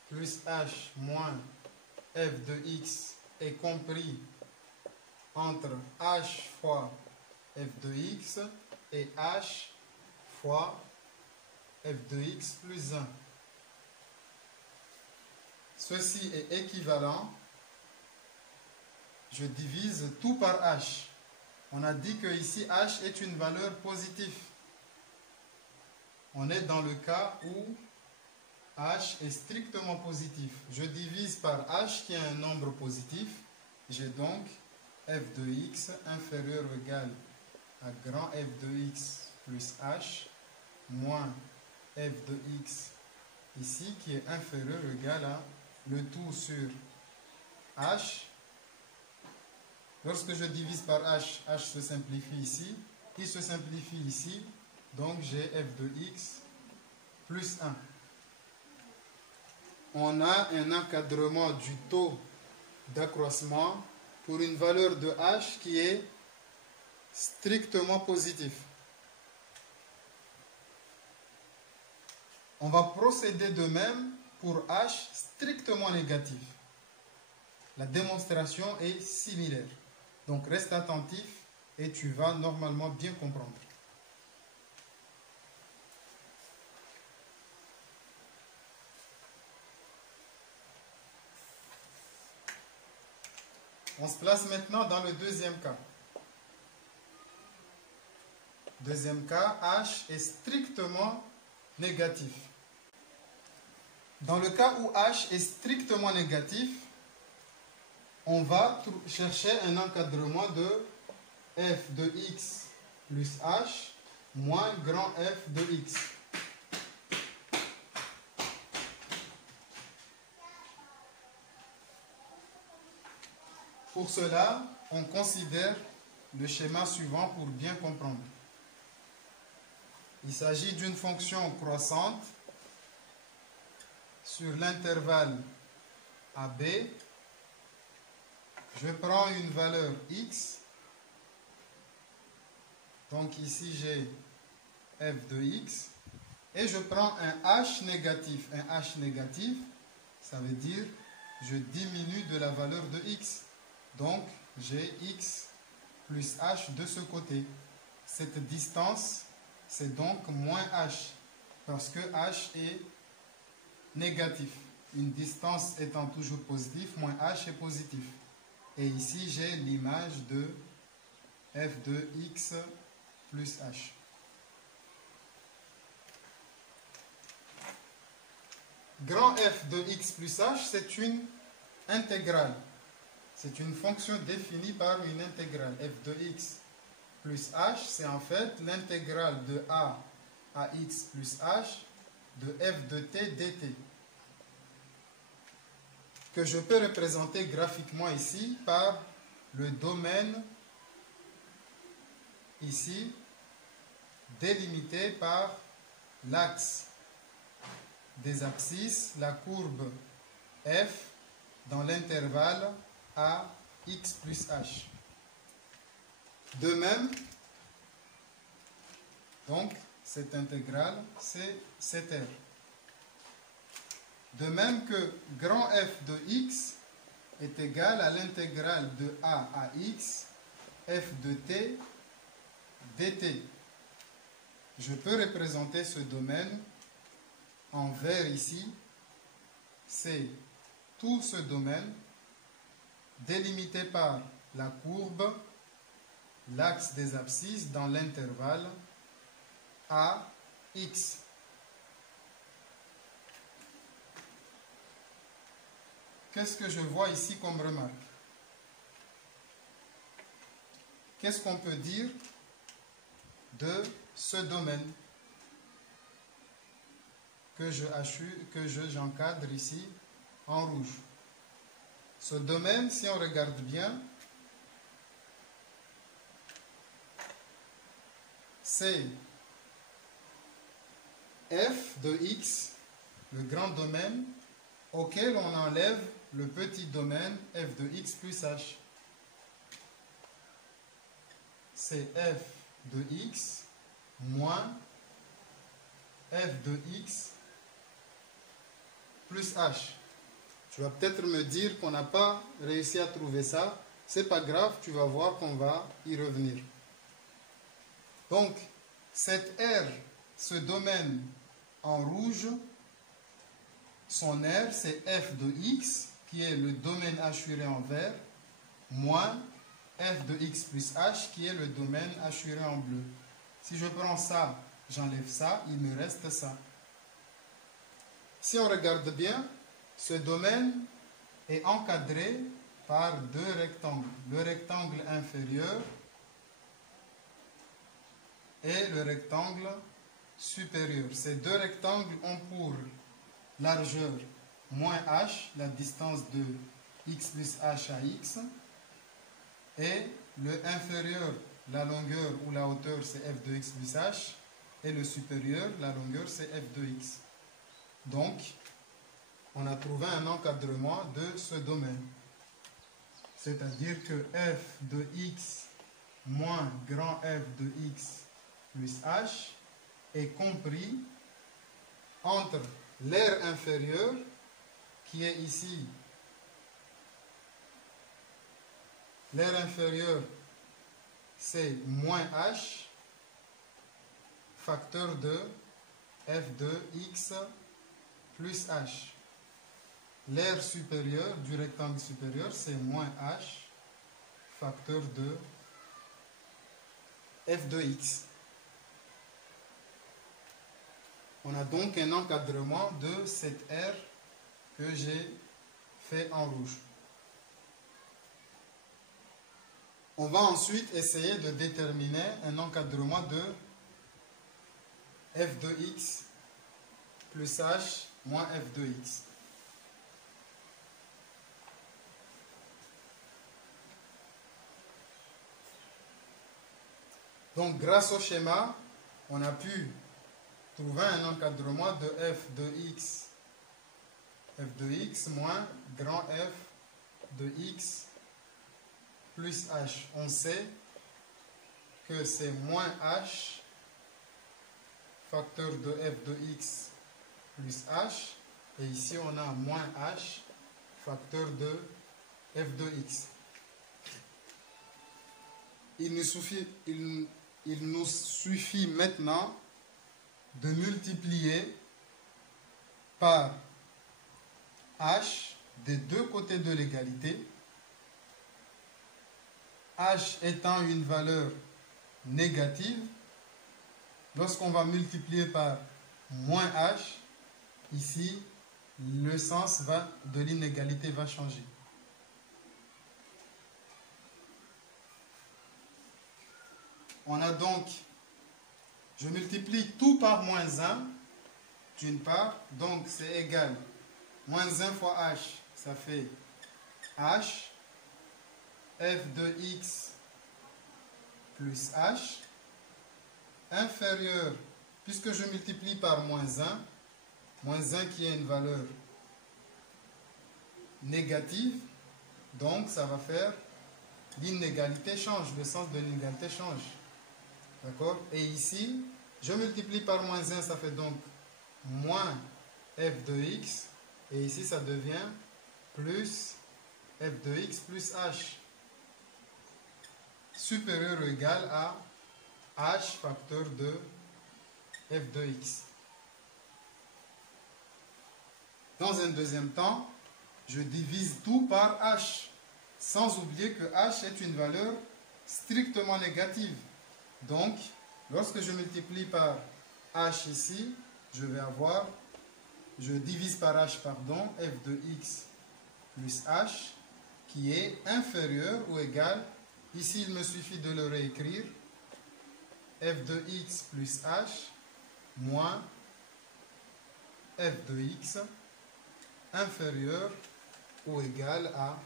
plus h moins f de x est compris entre h fois f de x et h fois f de x plus 1. Ceci est équivalent. Je divise tout par h. On a dit que ici h est une valeur positive. On est dans le cas où h est strictement positif. Je divise par h qui est un nombre positif. J'ai donc f de x inférieur ou égal à grand f de x plus h moins f de x ici qui est inférieur ou égal à le tout sur h. Lorsque je divise par h, h se simplifie ici. Il se simplifie ici. Donc j'ai f de x plus 1. On a un encadrement du taux d'accroissement pour une valeur de h qui est strictement positif. On va procéder de même pour h strictement négatif. La démonstration est similaire. Donc reste attentif et tu vas normalement bien comprendre. On se place maintenant dans le deuxième cas. Deuxième cas, h est strictement négatif. Dans le cas où h est strictement négatif, on va chercher un encadrement de f de x plus h moins grand f de x. Pour cela, on considère le schéma suivant pour bien comprendre. Il s'agit d'une fonction croissante sur l'intervalle AB. Je prends une valeur x. Donc ici j'ai f de x. Et je prends un h négatif. Un h négatif, ça veut dire je diminue de la valeur de x. Donc j'ai x plus h de ce côté. Cette distance, c'est donc moins h. Parce que h est négatif. Une distance étant toujours positive, moins h est positif. Et ici, j'ai l'image de f de x plus h. Grand f de x plus h, c'est une intégrale. C'est une fonction définie par une intégrale. F de x plus h, c'est en fait l'intégrale de a à x plus h de f de t dt. Que je peux représenter graphiquement ici par le domaine ici délimité par l'axe des abscisses, la courbe f dans l'intervalle a x plus h. De même, donc cette intégrale, c'est cette r. De même que grand f de x est égal à l'intégrale de a à x, f de t dt. Je peux représenter ce domaine en vert ici. C'est tout ce domaine délimité par la courbe, l'axe des abscisses dans l'intervalle AX. Qu'est-ce que je vois ici comme remarque? Qu'est-ce qu'on peut dire de ce domaine que j'encadre ici en rouge? Ce domaine, si on regarde bien, c'est f de x, le grand domaine, auquel on enlève le petit domaine f de x plus h. C'est f de x moins f de x plus h. Tu vas peut-être me dire qu'on n'a pas réussi à trouver ça. C'est pas grave, tu vas voir qu'on va y revenir. Donc, cette R, ce domaine en rouge, son R, c'est f de x, qui est le domaine hachuré en vert, moins f de x plus h, qui est le domaine hachuré en bleu. Si je prends ça, j'enlève ça, il me reste ça. Si on regarde bien, ce domaine est encadré par deux rectangles. Le rectangle inférieur et le rectangle supérieur. Ces deux rectangles ont pour largeur moins h, la distance de x plus h à x, et le inférieur, la longueur ou la hauteur, c'est f de x plus h, et le supérieur, la longueur, c'est f de x. Donc, on a trouvé un encadrement de ce domaine. C'est-à-dire que f de x moins grand f de x plus h est compris entre l'aire inférieure, qui est ici, l'aire inférieure, c'est moins h, facteur de f de x plus h. L'aire supérieure du rectangle supérieur, c'est moins h, facteur de f de x. On a donc un encadrement de cette R que j'ai fait en rouge. On va ensuite essayer de déterminer un encadrement de f de x plus h moins f de x. Donc, grâce au schéma, on a pu trouver un encadrement de f de x moins grand f de x plus h. On sait que c'est moins h, facteur de f de x plus h, et ici on a moins h, facteur de f de x. Il nous suffit maintenant de multiplier par h des deux côtés de l'égalité, h étant une valeur négative. Lorsqu'on va multiplier par moins h, ici, le sens de l'inégalité va changer. On a donc, je multiplie tout par moins 1, d'une part, donc c'est égal, moins 1 fois h, ça fait h, f de x plus h, inférieur, puisque je multiplie par moins 1 qui est une valeur négative, donc ça va faire, l'inégalité change, le sens de l'inégalité change. D'accord? Et ici, je multiplie par moins 1, ça fait donc moins f de x, et ici ça devient plus f de x plus h, supérieur ou égal à h facteur de f de x. Dans un deuxième temps, je divise tout par h. sans oublier que h est une valeur strictement négative. Donc, lorsque je multiplie par h ici, je vais avoir, je divise par h, pardon, f de x plus h, qui est inférieur ou égal, ici il me suffit de le réécrire, f de x plus h moins f de x inférieur ou égal à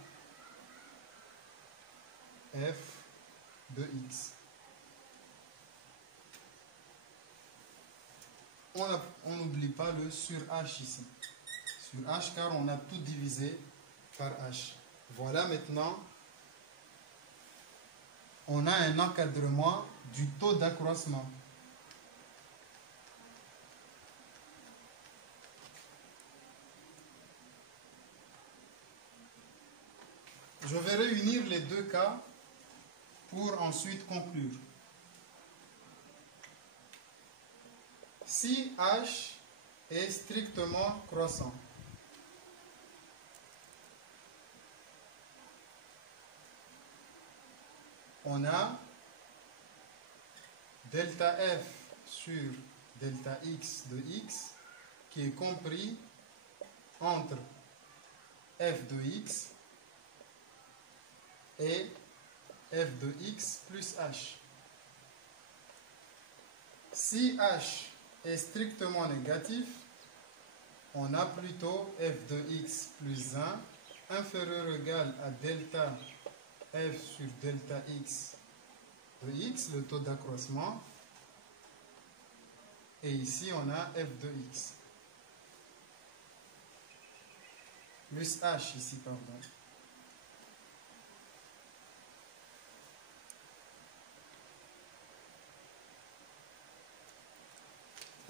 f de x. On n'oublie pas le sur h ici. Sur h car on a tout divisé par h. Voilà maintenant, on a un encadrement du taux d'accroissement. Je vais réunir les deux cas pour ensuite conclure. Si h est strictement croissant, on a delta f sur delta x de x qui est compris entre f de x et f de x plus h. Si h est strictement négatif, on a plutôt f de x plus 1 inférieur ou égal à delta f sur delta x de x, le taux d'accroissement, et ici on a f de x plus h ici, pardon.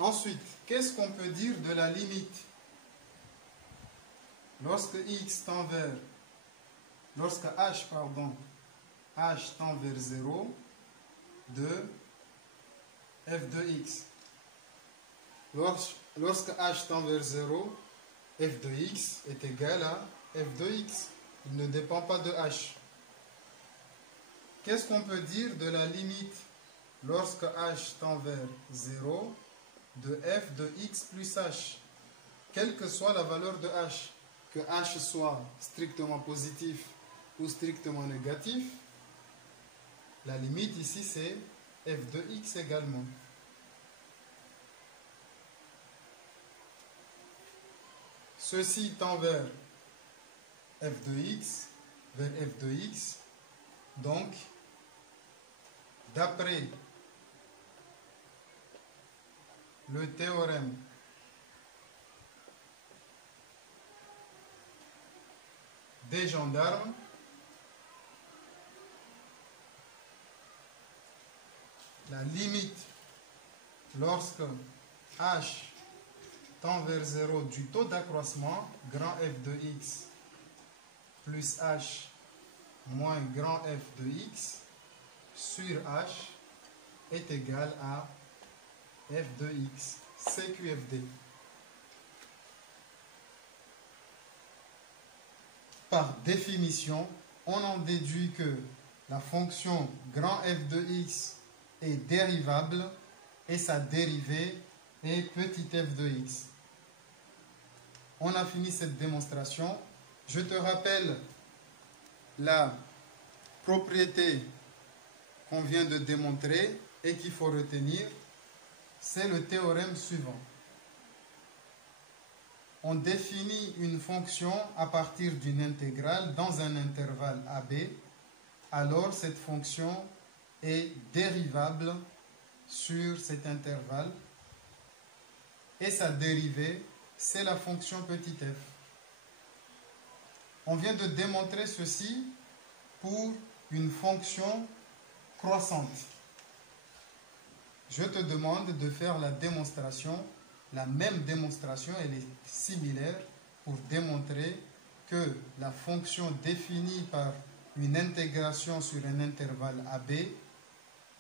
Ensuite, qu'est-ce qu'on peut dire de la limite lorsque x tend vers, lorsque h, pardon, h tend vers 0 de f de x. Lorsque h tend vers 0, f de x est égal à f de x. Il ne dépend pas de h. Qu'est-ce qu'on peut dire de la limite lorsque h tend vers 0 de f de x plus h, quelle que soit la valeur de h, que h soit strictement positif ou strictement négatif, la limite ici c'est f de x également. Ceci tend vers f de x, vers f de x, donc d'après le théorème des gendarmes, la limite lorsque h tend vers 0 du taux d'accroissement grand f de x plus h moins grand f de x sur h est égal à f de x, CQFD. Par définition, on en déduit que la fonction grand f de x est dérivable et sa dérivée est petit f de x. On a fini cette démonstration. Je te rappelle la propriété qu'on vient de démontrer et qu'il faut retenir. C'est le théorème suivant. On définit une fonction à partir d'une intégrale dans un intervalle AB. Alors cette fonction est dérivable sur cet intervalle et sa dérivée, c'est la fonction petit f. On vient de démontrer ceci pour une fonction croissante. Je te demande de faire la démonstration, la même démonstration, elle est similaire, pour démontrer que la fonction définie par une intégration sur un intervalle AB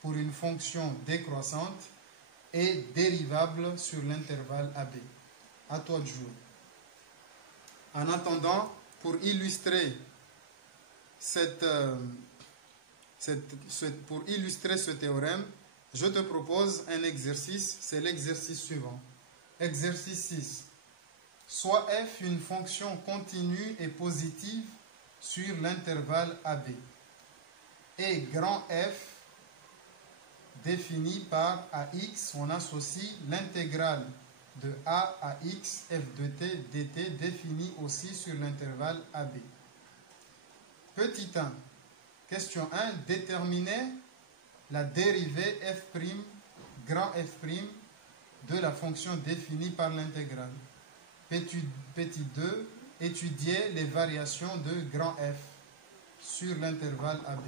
pour une fonction décroissante est dérivable sur l'intervalle AB. À toi de jouer. En attendant, pour illustrer pour illustrer ce théorème, je te propose un exercice, c'est l'exercice suivant. Exercice 6. Soit f une fonction continue et positive sur l'intervalle AB. Et grand F défini par AX, on associe l'intégrale de A à X, f de t dt défini aussi sur l'intervalle AB. Petit 1. Question 1. Déterminer la dérivée f', grand F' de la fonction définie par l'intégrale. Petit 2. Étudier les variations de grand F sur l'intervalle AB.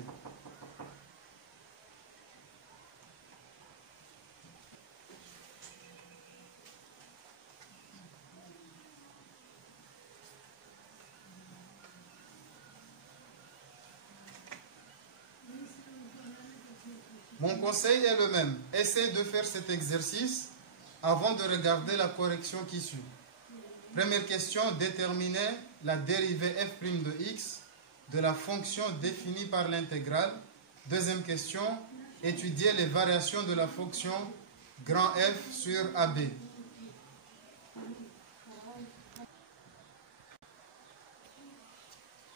Mon conseil est le même. Essaye de faire cet exercice avant de regarder la correction qui suit. Première question, déterminer la dérivée f' de x de la fonction définie par l'intégrale. Deuxième question, étudier les variations de la fonction grand F sur AB.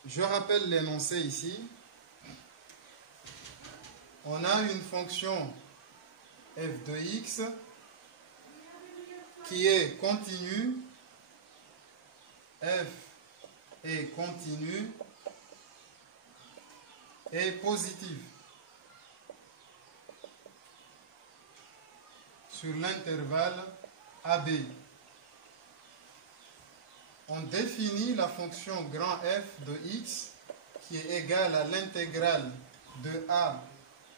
Je rappelle l'énoncé ici. On a une fonction f de x qui est continue, f est continue et positive sur l'intervalle AB. On définit la fonction grand F de x qui est égale à l'intégrale de A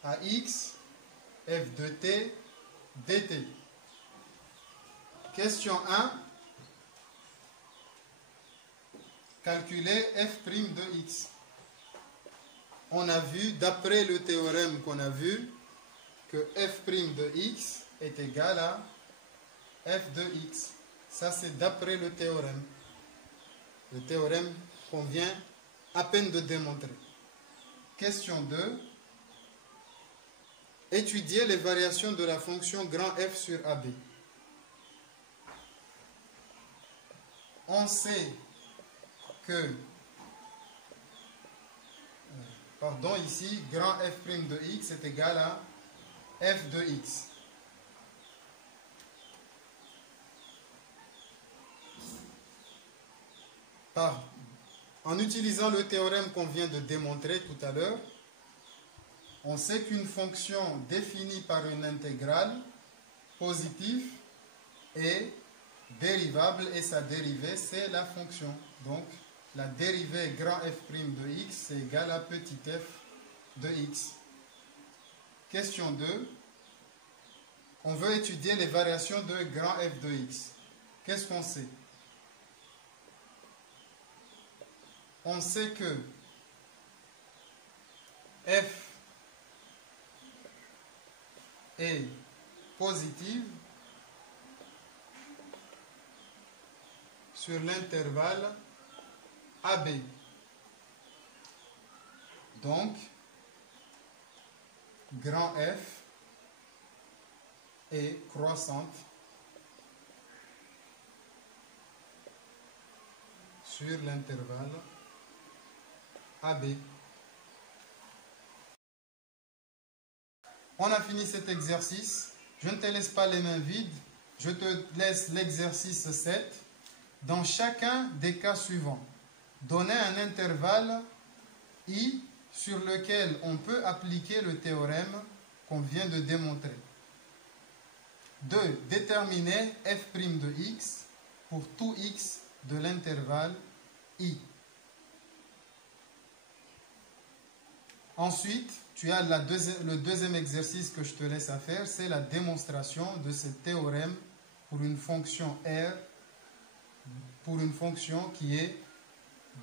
à x, f de t, dt. Question 1. Calculer f' de x. On a vu, d'après le théorème qu'on a vu, que f' de x est égal à f de x. Ça, c'est d'après le théorème. Le théorème qu'on vient à peine de démontrer. Question 2. Étudier les variations de la fonction grand F sur AB. On sait que, ici, grand F' de x est égal à f de x. En utilisant le théorème qu'on vient de démontrer tout à l'heure, on sait qu'une fonction définie par une intégrale positive est dérivable et sa dérivée, c'est la fonction. Donc, la dérivée grand F' de x, c'est égal à petit f de x. Question 2. On veut étudier les variations de grand F de x. Qu'est-ce qu'on sait? On sait que f est positive sur l'intervalle AB. Donc, grand F est croissante sur l'intervalle AB. On a fini cet exercice. Je ne te laisse pas les mains vides. Je te laisse l'exercice 7. Dans chacun des cas suivants, donner un intervalle I sur lequel on peut appliquer le théorème qu'on vient de démontrer. 2. Déterminer f' de x pour tout x de l'intervalle I. Ensuite, tu as le deuxième exercice que je te laisse à faire, c'est la démonstration de ce théorème pour une fonction R, pour une fonction qui est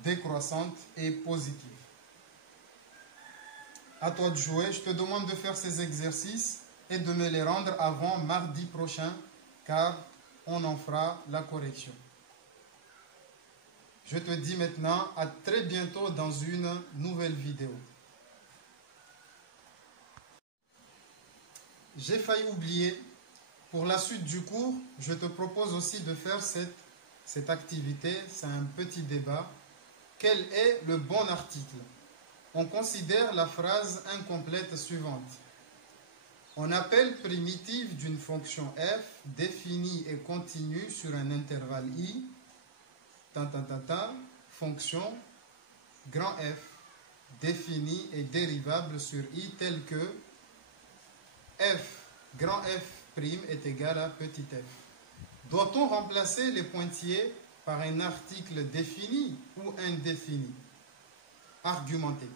décroissante et positive. À toi de jouer. Je te demande de faire ces exercices et de me les rendre avant mardi prochain, car on en fera la correction. Je te dis maintenant à très bientôt dans une nouvelle vidéo. J'ai failli oublier, pour la suite du cours, je te propose aussi de faire cette activité, c'est un petit débat. Quel est le bon article? On considère la phrase incomplète suivante. On appelle primitive d'une fonction f définie et continue sur un intervalle i, fonction grand F définie et dérivable sur i telle que f grand F' est égal à petit f. Doit-on remplacer les pointillés par un article défini ou indéfini? Argumentez.